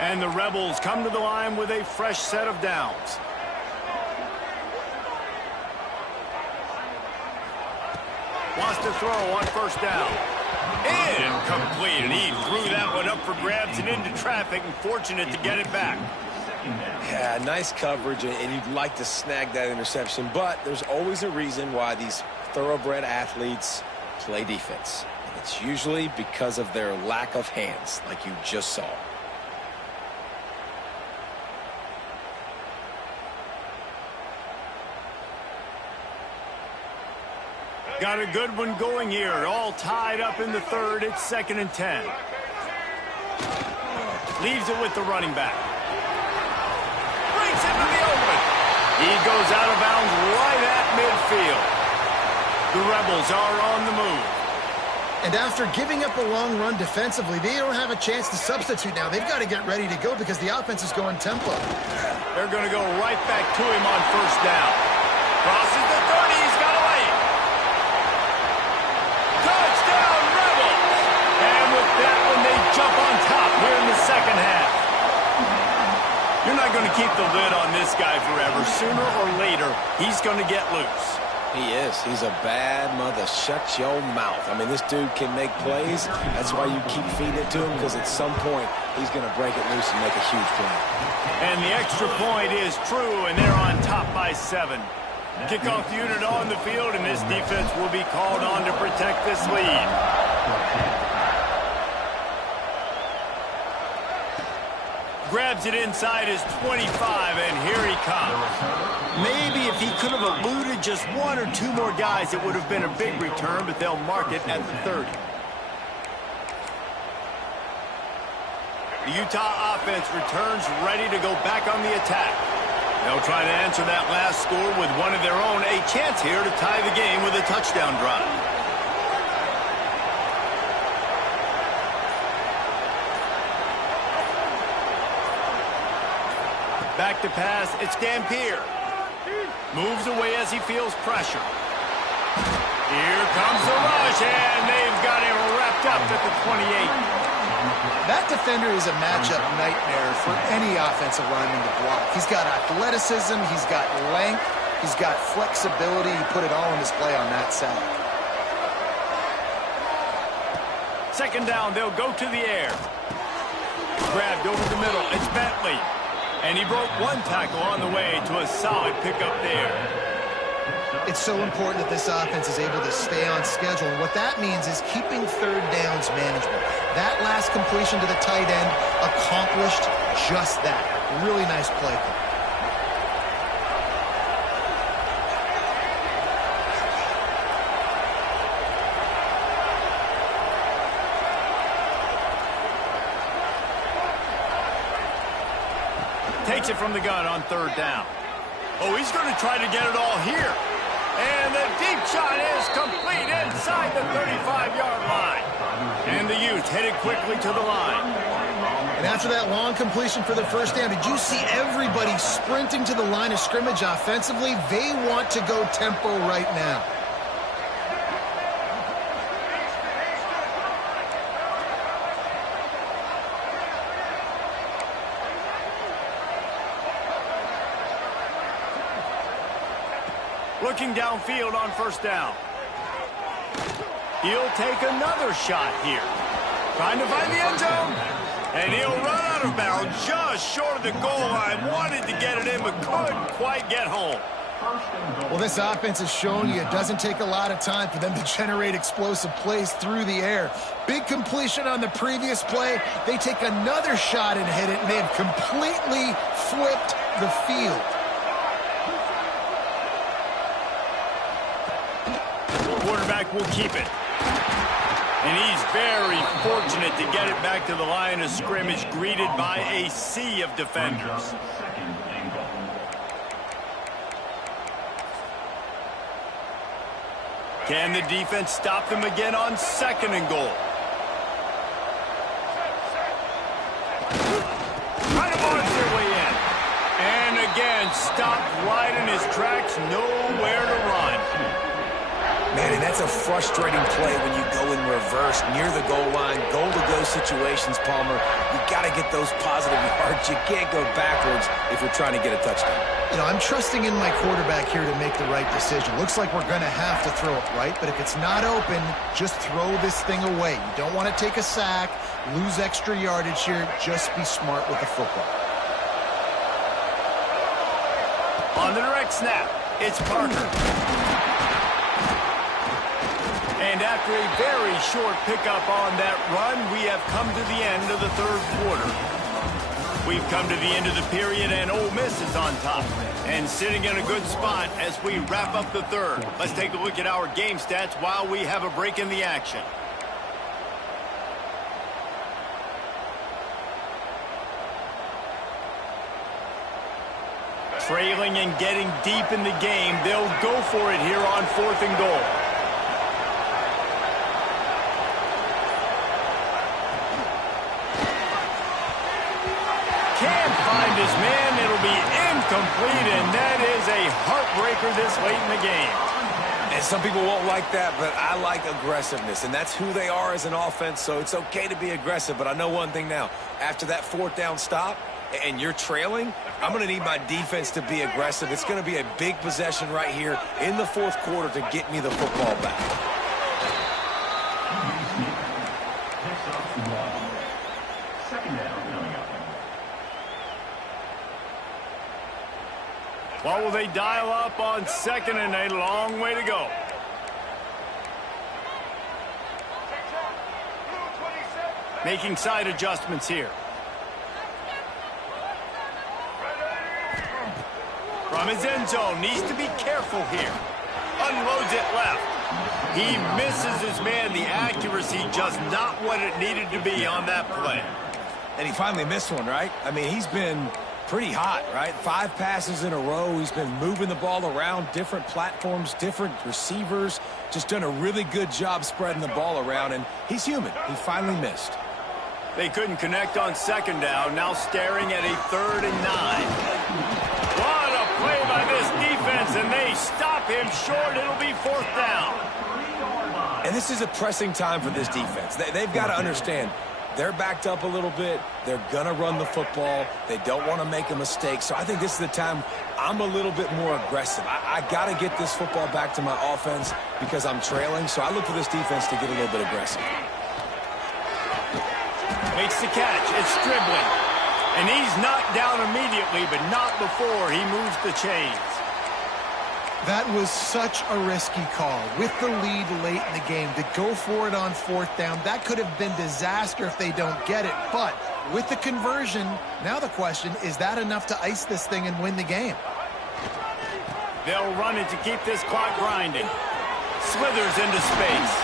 And the Rebels come to the line with a fresh set of downs. Wants to throw on 1st down. Incomplete, and he threw that one up for grabs and into traffic, and fortunate to get it back. Yeah, nice coverage, and you'd like to snag that interception, but there's always a reason why these thoroughbred athletes play defense. It's usually because of their lack of hands, like you just saw. Got a good one going here, all tied up in the 3rd. It's 2nd and 10. Leaves it with the running back. Into the open. He goes out of bounds right at midfield. The Rebels are on the move. And after giving up a long run defensively, they don't have a chance to substitute now. They've got to get ready to go because the offense is going tempo. They're going to go right back to him on 1st down. Crosses the 30. He's got a lane. Touchdown, Rebels. And with that one, they jump on top here in the 2nd half. You're not going to keep the lid on this guy forever. Sooner or later, he's going to get loose. He is. He's a bad mother. Shut your mouth. I mean, this dude can make plays. That's why you keep feeding it to him, because at some point, he's going to break it loose and make a huge play. And the extra point is true, and they're on top by 7. Kickoff unit on the field, and this defense will be called on to protect this lead. Grabs it inside his 25, and here he comes. Maybe if he could have eluded just 1 or 2 more guys, it would have been a big return, but they'll mark it at the 30. The Utah offense returns ready to go back on the attack. They'll try to answer that last score with one of their own, a chance here to tie the game with a touchdown drive. Back to pass, it's Dampier. Moves away as he feels pressure. Here comes the rush, and they've got him wrapped up at the 28. That defender is a matchup nightmare for any offensive lineman to block. He's got athleticism, he's got length, he's got flexibility. He put it all on display on that sack. 2nd down, they'll go to the air. Grabbed over the middle, it's Bentley. And he broke 1 tackle on the way to a solid pickup there. It's so important that this offense is able to stay on schedule. And what that means is keeping 3rd downs manageable. That last completion to the tight end accomplished just that. Really nice play. Takes it from the gun on 3rd down. Oh, he's going to try to get it all here. And the deep shot is complete inside the 35-yard line. And And the youth headed quickly to the line. And after that long completion for the first down, did you see everybody sprinting to the line of scrimmage offensively? They want to go tempo right now. Looking downfield on first down. He'll take another shot here. Trying to find the end zone. And he'll run out of bounds just short of the goal line. Wanted to get it in, but couldn't quite get home. Well, this offense is showing you it doesn't take a lot of time for them to generate explosive plays through the air. Big completion on the previous play. They take another shot and hit it, and they have completely flipped the field. Quarterback will keep it. And he's very fortunate to get it back to the line of scrimmage, greeted by a sea of defenders. Can the defense stop them again on 2nd and goal? Trying to barge their way in. And again, stopped right in his tracks, nowhere to run. Man, and that's a frustrating play when you go in reverse near the goal line, goal-to-go situations, Palmer. You got to get those positive yards. You can't go backwards if you're trying to get a touchdown. You know, I'm trusting in my quarterback here to make the right decision. Looks like we're going to have to throw it right, but if it's not open, just throw this thing away. You don't want to take a sack, lose extra yardage here. Just be smart with the football. On the direct snap, it's Parker. And after a very short pickup on that run, we have come to the end of the 3rd quarter. We've come to the end of the period, and Ole Miss is on top and sitting in a good spot as we wrap up the 3rd. Let's take a look at our game stats while we have a break in the action. Trailing and getting deep in the game, they'll go for it here on 4th and goal. Find his man. It'll be incomplete, and that is a heartbreaker this late in the game. And some people won't like that, but I like aggressiveness, and that's who they are as an offense, so it's okay to be aggressive. But I know one thing now. After that 4th down stop and you're trailing, I'm going to need my defense to be aggressive. It's going to be a big possession right here in the 4th quarter to get me the football back. What will they dial up on 2nd and a long way to go? Making side adjustments here. From his end zone, needs to be careful here. Unloads it left. He misses his man. The accuracy just not what it needed to be on that play. And he finally missed one, right? I mean, he's been pretty hot, right? 5 passes in a row. He's been moving the ball around, different platforms, different receivers. Just done a really good job spreading the ball around, and he's human. He finally missed. They couldn't connect on 2nd down. Now staring at a 3rd and 9. What a play by this defense, and they stop him short. It'll be 4th down. And this is a pressing time for this defense. They've got to understand. They're backed up a little bit. They're going to run the football. They don't want to make a mistake. So I think this is the time I'm a little bit more aggressive. I got to get this football back to my offense because I'm trailing. So I look for this defense to get a little bit aggressive. Makes the catch. It's dribbling. And he's knocked down immediately, but not before he moves the chains. That was such a risky call with the lead late in the game to go for it on 4th down. That could have been disaster if they don't get it. But with the conversion, now the question, is that enough to ice this thing and win the game? They'll run it to keep this clock grinding. Slithers into space.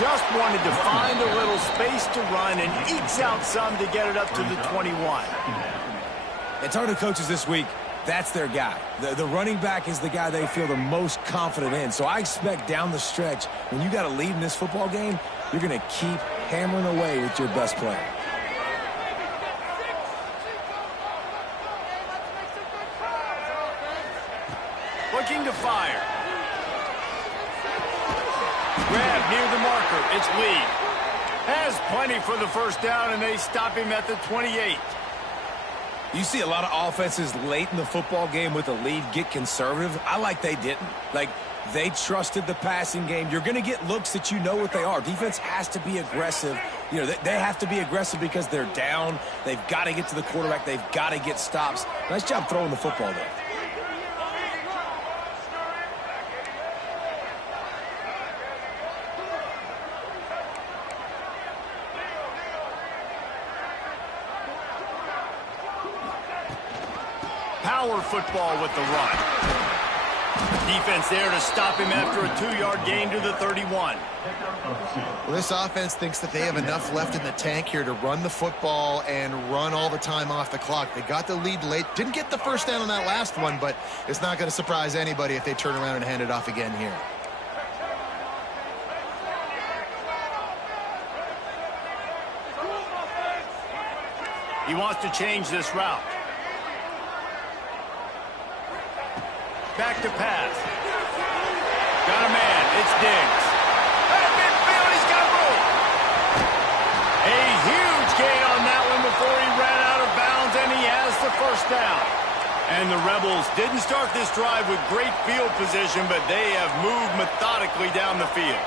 Just wanted to find a little space to run and ekes out some to get it up to the 21. And talking to coaches this week, that's their guy. The running back is the guy they feel the most confident in. So I expect down the stretch, when you got a lead in this football game, you're going to keep hammering away with your best player. Looking to fire. Grab near the marker. It's Lee. Has plenty for the first down, and they stop him at the 28. You see a lot of offenses late in the football game with a lead get conservative. I like they didn't. Like, they trusted the passing game. You're going to get looks that you know what they are. Defense has to be aggressive. You know, they have to be aggressive because they're down. They've got to get to the quarterback. They've got to get stops. Nice job throwing the football there. Power football with the run. Defense there to stop him after a 2-yard gain to the 31. Well, this offense thinks that they have enough left in the tank here to run the football and run all the time off the clock. They got the lead late. Didn't get the first down on that last one, but it's not going to surprise anybody if they turn around and hand it off again here. He wants to change this route. Back to pass. Got a man. It's Diggs. At midfield, he's got room. A huge gain on that one before he ran out of bounds, and he has the first down. And the Rebels didn't start this drive with great field position, but they have moved methodically down the field.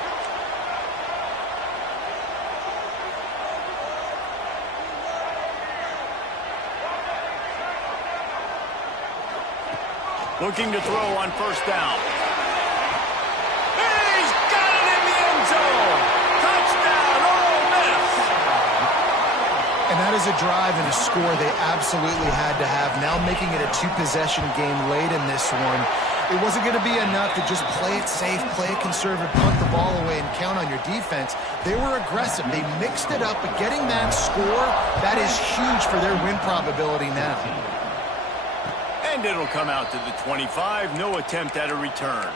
Looking to throw on first down. He's got it in the end zone. Touchdown, Ole Miss. And that is a drive and a score they absolutely had to have. Now making it a 2-possession game late in this one. It wasn't going to be enough to just play it safe, play it conservative, punt the ball away, and count on your defense. They were aggressive. They mixed it up, but getting that score, that is huge for their win probability now. And it'll come out to the 25. No attempt at a return.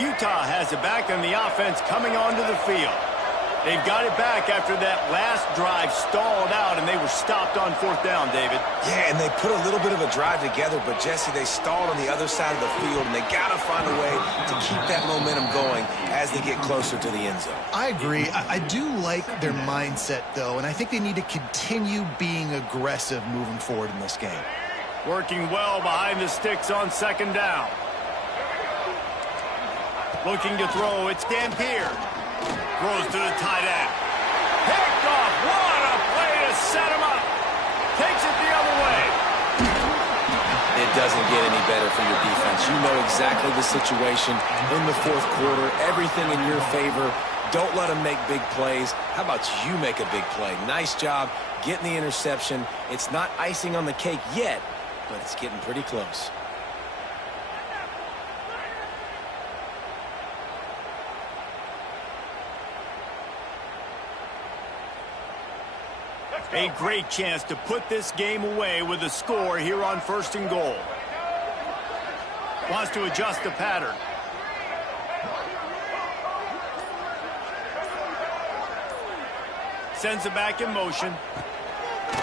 Utah has it back, and the offense coming onto the field. They've got it back after that last drive stalled out, and they were stopped on fourth down, David. Yeah, and they put a little bit of a drive together, but, Jesse, they stalled on the other side of the field, and they got to find a way to keep that momentum going as they get closer to the end zone. I agree. I do like their mindset, though, and I think they need to continue being aggressive moving forward in this game. Working well behind the sticks on second down. Looking to throw, it's Dampier. Throws to the tight end. Picked off. What a play to set him up. Takes it the other way. It doesn't get any better for your defense. You know exactly the situation in the fourth quarter. Everything in your favor. Don't let them make big plays. How about you make a big play? Nice job getting the interception. It's not icing on the cake yet, but it's getting pretty close. A great chance to put this game away with a score here on 1st and goal. Wants to adjust the pattern. Sends it back in motion.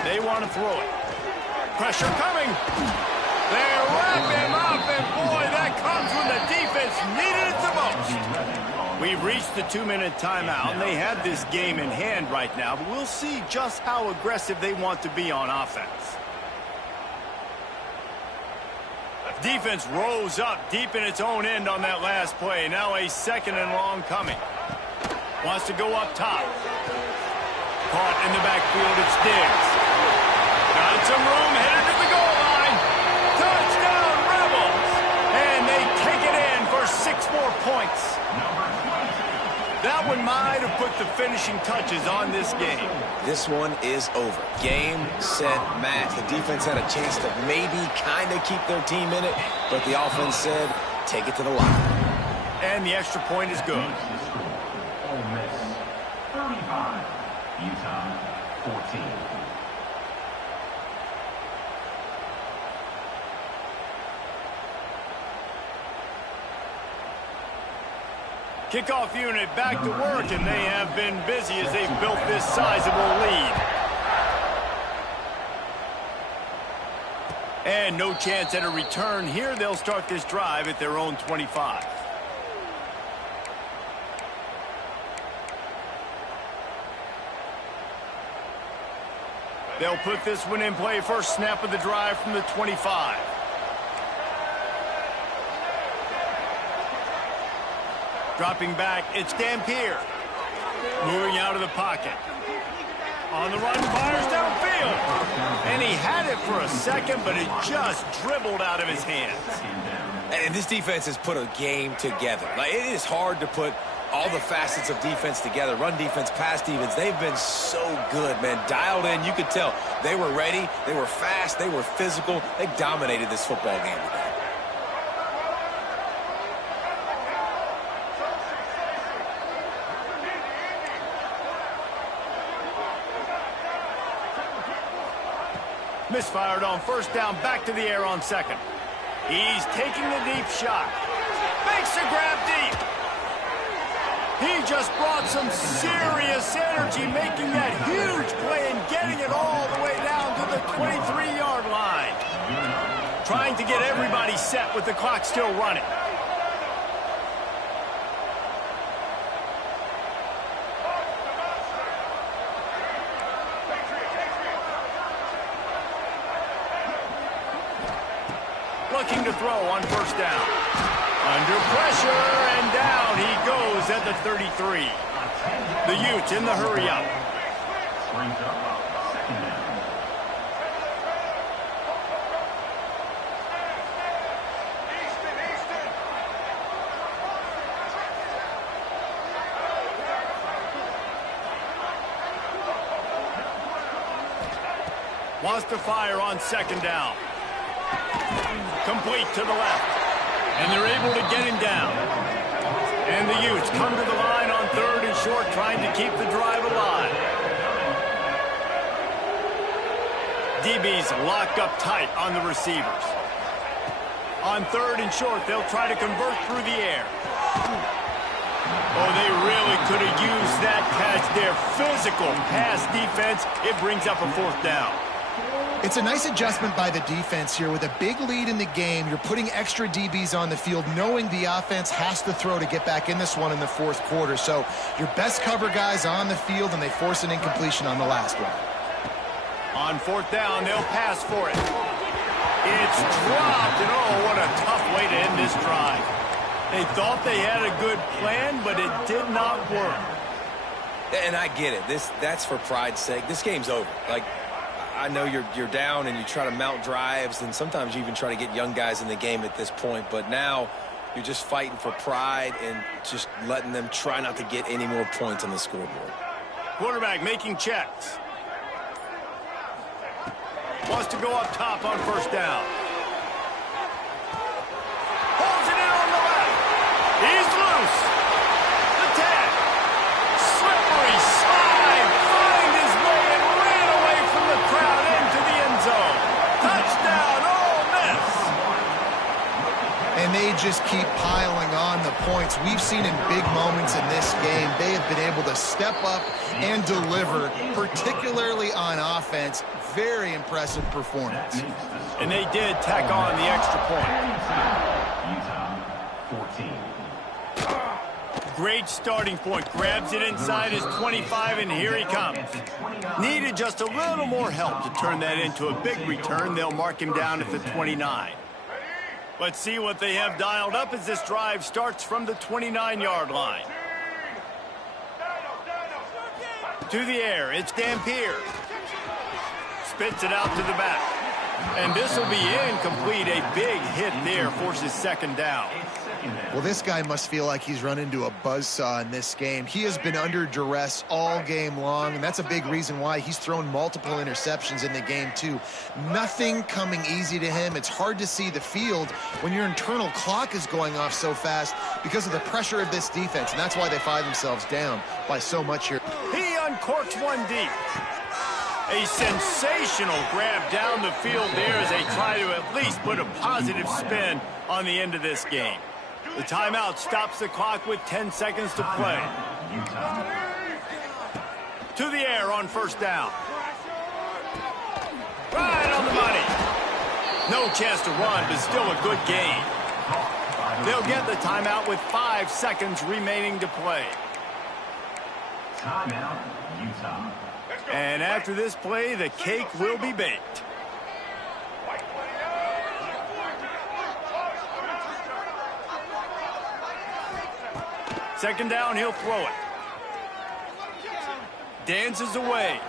They want to throw it. Pressure coming. They wrap him up, and boy, that comes when the defense needed it the most. We've reached the 2-minute timeout, and they have this game in hand right now, but we'll see just how aggressive they want to be on offense. Defense rose up deep in its own end on that last play. Now a 2nd and long coming. Wants to go up top. Caught in the backfield, it's Diggs. Got some room, headed to the goal line. Touchdown, Rebels! And they take it in for 6 more points. That one might have put the finishing touches on this game. This one is over. Game, set, match. The defense had a chance to maybe kind of keep their team in it, but the offense said, take it to the line. And the extra point is good. Ole Miss 35, Utah 14. Kickoff unit back to work, and they have been busy as they've built this sizable lead. And no chance at a return here. They'll start this drive at their own 25. They'll put this one in play. First snap of the drive from the 25. Dropping back, it's Dampier. Moving out of the pocket. On the run, fires downfield. And he had it for a second, but it just dribbled out of his hands. And this defense has put a game together. Like, it is hard to put all the facets of defense together. Run defense, pass defense. They've been so good, man. Dialed in. You could tell they were ready. They were fast. They were physical. They dominated this football game today. Misfired on first down, back to the air on second. He's taking the deep shot. Makes a grab deep. He just brought some serious energy, making that huge play and getting it all the way down to the 23-yard line. Trying to get everybody set with the clock still running. Looking to throw on first down. Under pressure, and down he goes at the 33. The Utes in the hurry up. Brings up second down. Wants to fire on second down. Complete to the left. And they're able to get him down. And the Utes come to the line on third and short, trying to keep the drive alive. DBs locked up tight on the receivers. On third and short, they'll try to convert through the air. Oh, they really could have used that catch there. Physical pass defense. It brings up a fourth down. It's a nice adjustment by the defense here. With a big lead in the game, you're putting extra DBs on the field, knowing the offense has to throw to get back in this one in the fourth quarter. So your best cover guys on the field, and they force an incompletion on the last one. On fourth down, they'll pass for it. It's dropped, and oh, what a tough way to end this drive. They thought they had a good plan, but it did not work. And I get it. That's for pride's sake. This game's over. Like, I know you're down and you try to mount drives, and sometimes you even try to get young guys in the game at this point, but now you're just fighting for pride and just letting them try not to get any more points on the scoreboard. Quarterback making checks. Wants to go up top on first down. Holds it in on the left. He's loose. The tag. Slippery slide. Find his way and ran away from the crowd into the end zone. Touchdown, Ole Miss. And they just keep piling on the points. We've seen in big moments in this game, they have been able to step up and deliver, particularly on offense. Very impressive performance. And they did tack on the extra point. 14. Great starting point. Grabs it inside his 25, and here he comes. Needed just a little more help to turn that into a big return. They'll mark him down at the 29. Let's see what they have dialed up as this drive starts from the 29-yard line. To the air, it's Dampier. Spits it out to the back. And this will be incomplete. A big hit there forces second down. Well, this guy must feel like he's run into a buzzsaw in this game. He has been under duress all game long, and that's a big reason why he's thrown multiple interceptions in the game, too. Nothing coming easy to him. It's hard to see the field when your internal clock is going off so fast because of the pressure of this defense, and that's why they find themselves down by so much here. He uncorks one deep. A sensational grab down the field there as they try to at least put a positive spin on the end of this game. The timeout stops the clock with 10 seconds to play. To the air on first down. Right on the money. No chance to run, but still a good gain. They'll get the timeout with 5 seconds remaining to play. Timeout, Utah. And after this play, the cake will be baked. Second down, he'll throw it. Dances away.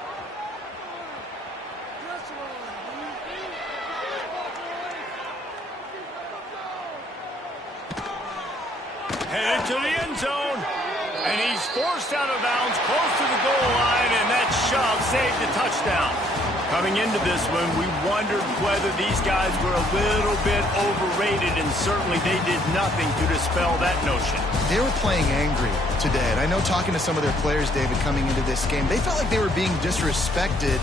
Headed to the end zone. And he's forced out of bounds close to the goal line, and that shove saved the touchdown. Coming into this one, we wondered whether these guys were a little bit overrated, and certainly they did nothing to dispel that notion. They were playing angry today, and I know talking to some of their players, David, coming into this game, they felt like they were being disrespected.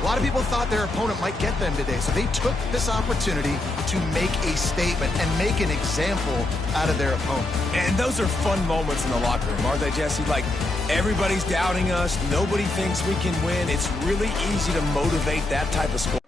A lot of people thought their opponent might get them today, so they took this opportunity to make a statement and make an example out of their opponent. And those are fun moments in the locker room, aren't they, Jesse? Like, everybody's doubting us. Nobody thinks we can win. It's really easy to motivate that type of sport.